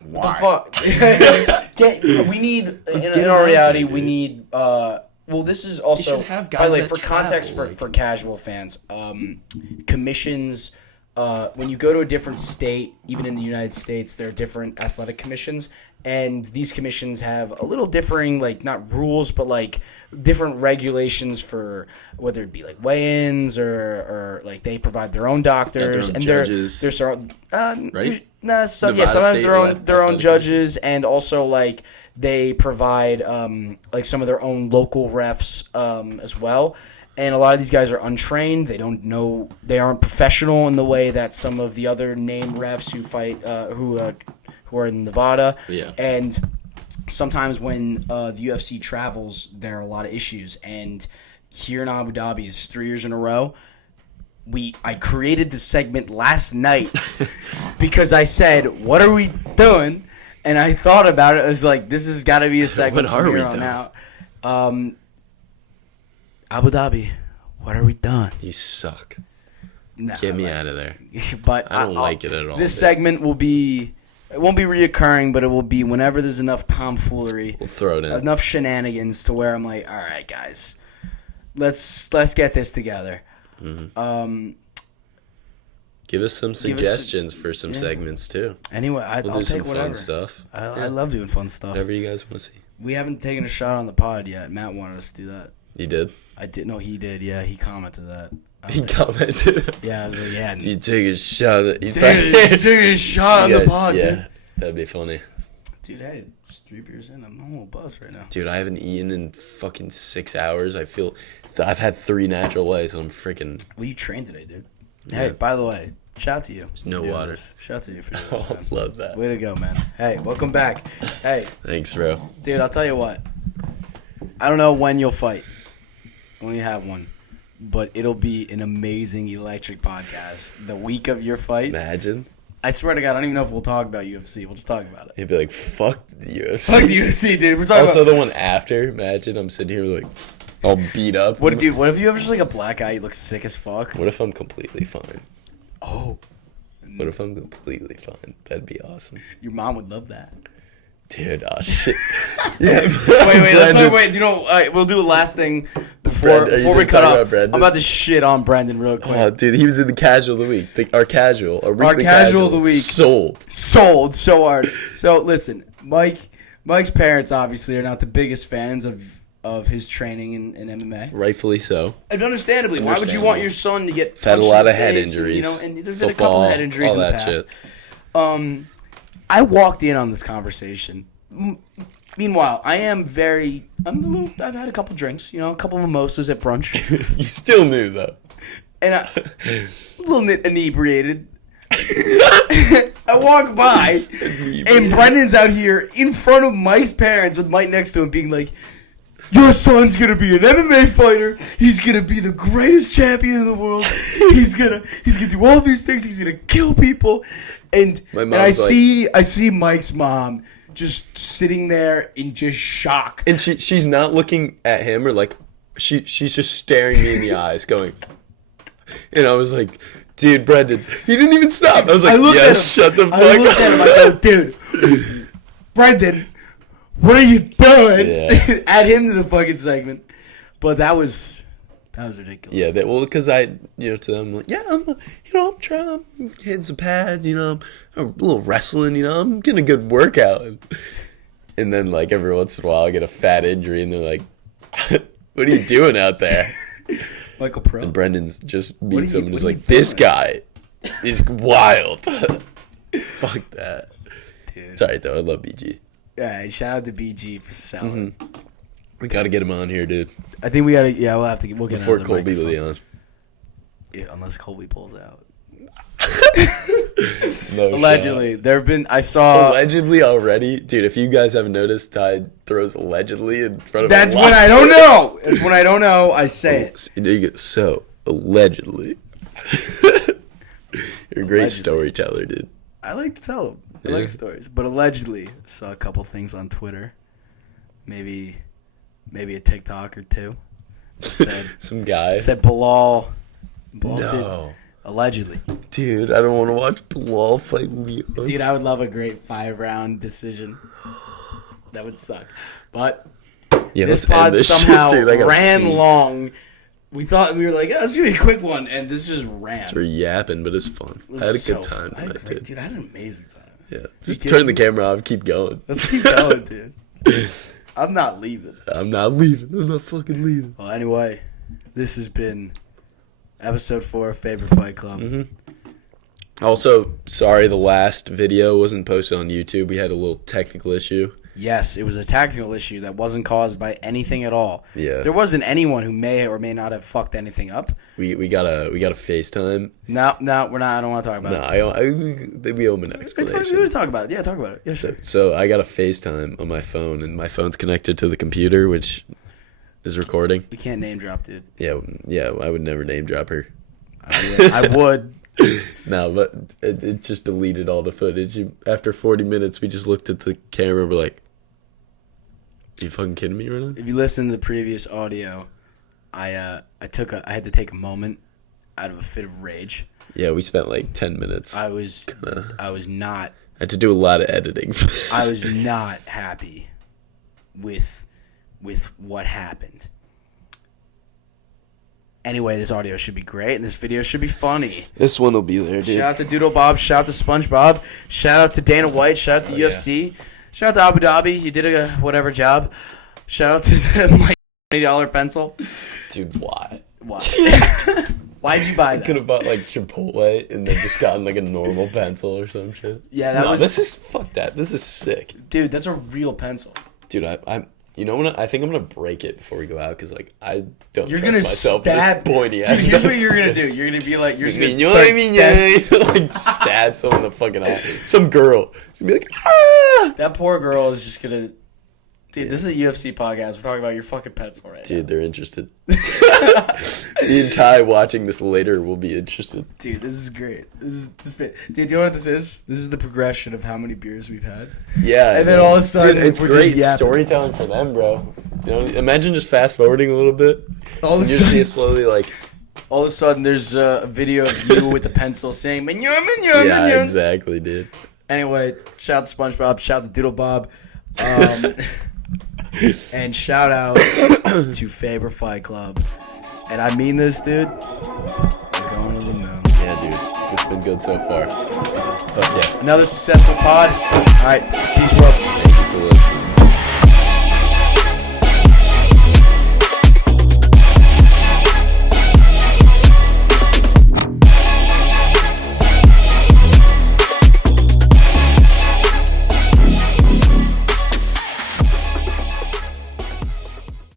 Why? What the fuck? We need in our reality. We need. Well, this is also. Have guys by the way, that for context, travel, for casual fans, commissions. When you go to a different state, even in the United States, there are different athletic commissions, and these commissions have a little differing, like not rules, but like different regulations for whether it be like weigh-ins or like they provide their own doctors own and judges, they're right? Sometimes their own judges, and also like they provide like some of their own local refs as well. And a lot of these guys are untrained. They don't know. They aren't professional in the way that some of the other named refs who fight, who are in Nevada. Yeah. And sometimes when the UFC travels, there are a lot of issues. And here in Abu Dhabi, it's 3 years in a row. I created this segment last night because I said, "What are we doing?" And I thought about it. I was like, "This has got to be a segment from here on out." Abu Dhabi, what are we doing? You suck. Nah, Get me out of there. But I don't like it at all. This segment will be, it won't be reoccurring, but it will be whenever there's enough tomfoolery, We'll throw it in. enough shenanigans to where I'm like, all right, guys, let's get this together. Mm-hmm. Give us some suggestions for some segments too. Anyway, We'll I'll do some take whatever. fun stuff. I love doing fun stuff. Whatever you guys want to see. We haven't taken a shot on the pod yet. Matt wanted us to do that. You did? I did. No, he did. Yeah, he commented that. He commented. Yeah, I was like, yeah. You take a shot at Take a shot on the pod, yeah, dude. that'd be funny. Dude, hey, it's 3 beers in. I'm a little buzzed right now. Dude, I haven't eaten in fucking 6 hours. I feel I've had 3 natural lights and I'm freaking. Well, you trained today, dude. Yeah. Hey, by the way, shout out to you. There's no water. This. Shout out to you for doing Oh, this, man. love that. Way to go, man. Hey, welcome back. Hey, Thanks, bro. dude, I'll tell you what. I don't know when you'll fight. When you have one. But it'll be an amazing electric podcast. The week of your fight. Imagine. I swear to God, I don't even know if we'll talk about UFC. We'll just talk about it. He'd be like, fuck the UFC. Fuck the UFC, dude. We're talking Also, about... the one after, imagine I'm sitting here like, all beat up. What if you have just like a black eye? You look sick as fuck. What if I'm completely fine? Oh. What if I'm completely fine? That'd be awesome. Your mom would love that. Dude, oh shit. Wait. You know, we'll do a last thing before we cut off. I'm about to shit on Brendan real quick. Oh, dude, he was in the casual of the week. Our weekly casual of the week. Sold so hard. So listen, Mike's parents obviously are not the biggest fans of his training in MMA. Rightfully so. And understandably, why would you want your son to get had a punched lot in the of head face injuries. And there's been a couple of head injuries in the past. Shit. I walked in on this conversation. Meanwhile, I've had a couple drinks, a couple mimosas at brunch. You still knew, though. And I'm a little inebriated. I walk by, and Brendan's out here in front of Mike's parents with Mike next to him being like, your son's going to be an MMA fighter. He's going to be the greatest champion in the world. He's going to do all these things. He's going to kill people. And I see Mike's mom just sitting there in just shock. And she's not looking at him or like she's just staring me in the eyes going, and I was like, dude, Brendan, he didn't even stop. I was like, yes, shut the fuck up. I looked at him, I go, dude, Brendan, what are you doing? Yeah. Add him to the fucking segment. But that was ridiculous. Yeah, because I, to them, like, yeah, I'm trying, I'm hitting some pads, I'm a little wrestling, I'm getting a good workout. And And then, like, every once in a while, I get a fat injury, and they're like, what are you doing out there? Michael Pro. And Brendan's just meets him and is like, this guy is wild. Fuck that. Dude. It's alright, though. I love BG. Yeah, shout out to BG for selling. Mm-hmm. We gotta get him on here, dude. I think we gotta. Yeah, we'll get before another Colby microphone. Leon. Yeah, unless Colby pulls out. No Allegedly, shot. there have been. I saw. Allegedly already, dude. If you guys haven't noticed, Ty throws allegedly in front of. That's a when I don't know. That's when I don't know. I say it. So allegedly, you're a great storyteller, dude. I like to tell them. I like stories, but allegedly saw a couple things on Twitter. Maybe a TikTok or two. Said Some guy said Bilal. No. Allegedly. Dude, I don't want to watch Bilal fight Leon. Dude, I would love a great 5-round decision. That would suck. But Yeah, this let's end pod this somehow shit, dude. I gotta ran pee. long. We thought we were like, oh, it's gonna be a quick one, and this just ran. We're yapping, but it's fun. It was I had a so good time fun. tonight, dude. Dude, I had an amazing time. Yeah, You just kidding turn the me? camera off. Keep going. Let's keep going, dude. I'm not leaving. I'm not leaving. I'm not fucking leaving. Well, anyway, this has been episode 4 of Faber Fight Club. Mm-hmm. Also, sorry the last video wasn't posted on YouTube. We had a little technical issue. Yes, it was a technical issue that wasn't caused by anything at all. Yeah. There wasn't anyone who may or may not have fucked anything up. We got a FaceTime. No, we're not. I don't want to talk about it. We owe him an We're explanation. going to talk about it. Yeah, talk about it. Yeah, sure. So I got a FaceTime on my phone, and my phone's connected to the computer, which is recording. We can't name drop, dude. Yeah, I would never name drop her. I would. No, but it just deleted all the footage. After 40 minutes, we just looked at the camera and we're like, are you fucking kidding me right now? If you listen to the previous audio, I had to take a moment out of a fit of rage. Yeah, we spent like 10 minutes. I was not. I had to do a lot of editing. I was not happy with what happened. Anyway, this audio should be great, and this video should be funny. This one will be there, dude. Shout out to Doodle Bob. Shout out to SpongeBob. Shout out to Dana White. Shout out to UFC. Shout out to Abu Dhabi. You did a whatever job. Shout out to my $20 pencil. Dude, why? Why? Why'd you buy I that? could have bought like Chipotle and then just gotten like a normal pencil or some shit. Yeah, that was. Fuck that. This is sick. Dude, that's a real pencil. Dude, I'm. You know what? I think I'm gonna break it before we go out because like I don't You're trust gonna myself stab. with this pointy Dude, ass. here's what pencil. you're gonna do. You're gonna be like, you're just gonna You know what I start mean? stab- Yeah, like stab someone in the fucking eye. Some girl. She's gonna be like, ah! That poor girl is just gonna. Dude, this is a UFC podcast. We're talking about your fucking pencil right Dude, they're interested. The entire watching this later will be interested. now. Dude, this is great. Dude, do you know what this is? This is the progression of how many beers we've had. Yeah. And then all of a sudden, dude, it's we're great just yapping. storytelling for them, bro. You know, imagine just fast forwarding a little bit. All of a And you see sudden, it slowly like. all of a sudden, there's a video of you with the pencil saying "Mignon, mignon, Yeah, mignon." exactly, dude. Anyway, shout out to SpongeBob, shout out to Doodle Bob, and shout out to Faber Fight Club. And I mean this, dude. We're going to the moon. Yeah, dude. It's been good so far. Fuck yeah. Another successful pod. All right, peace, world. Thank you for listening.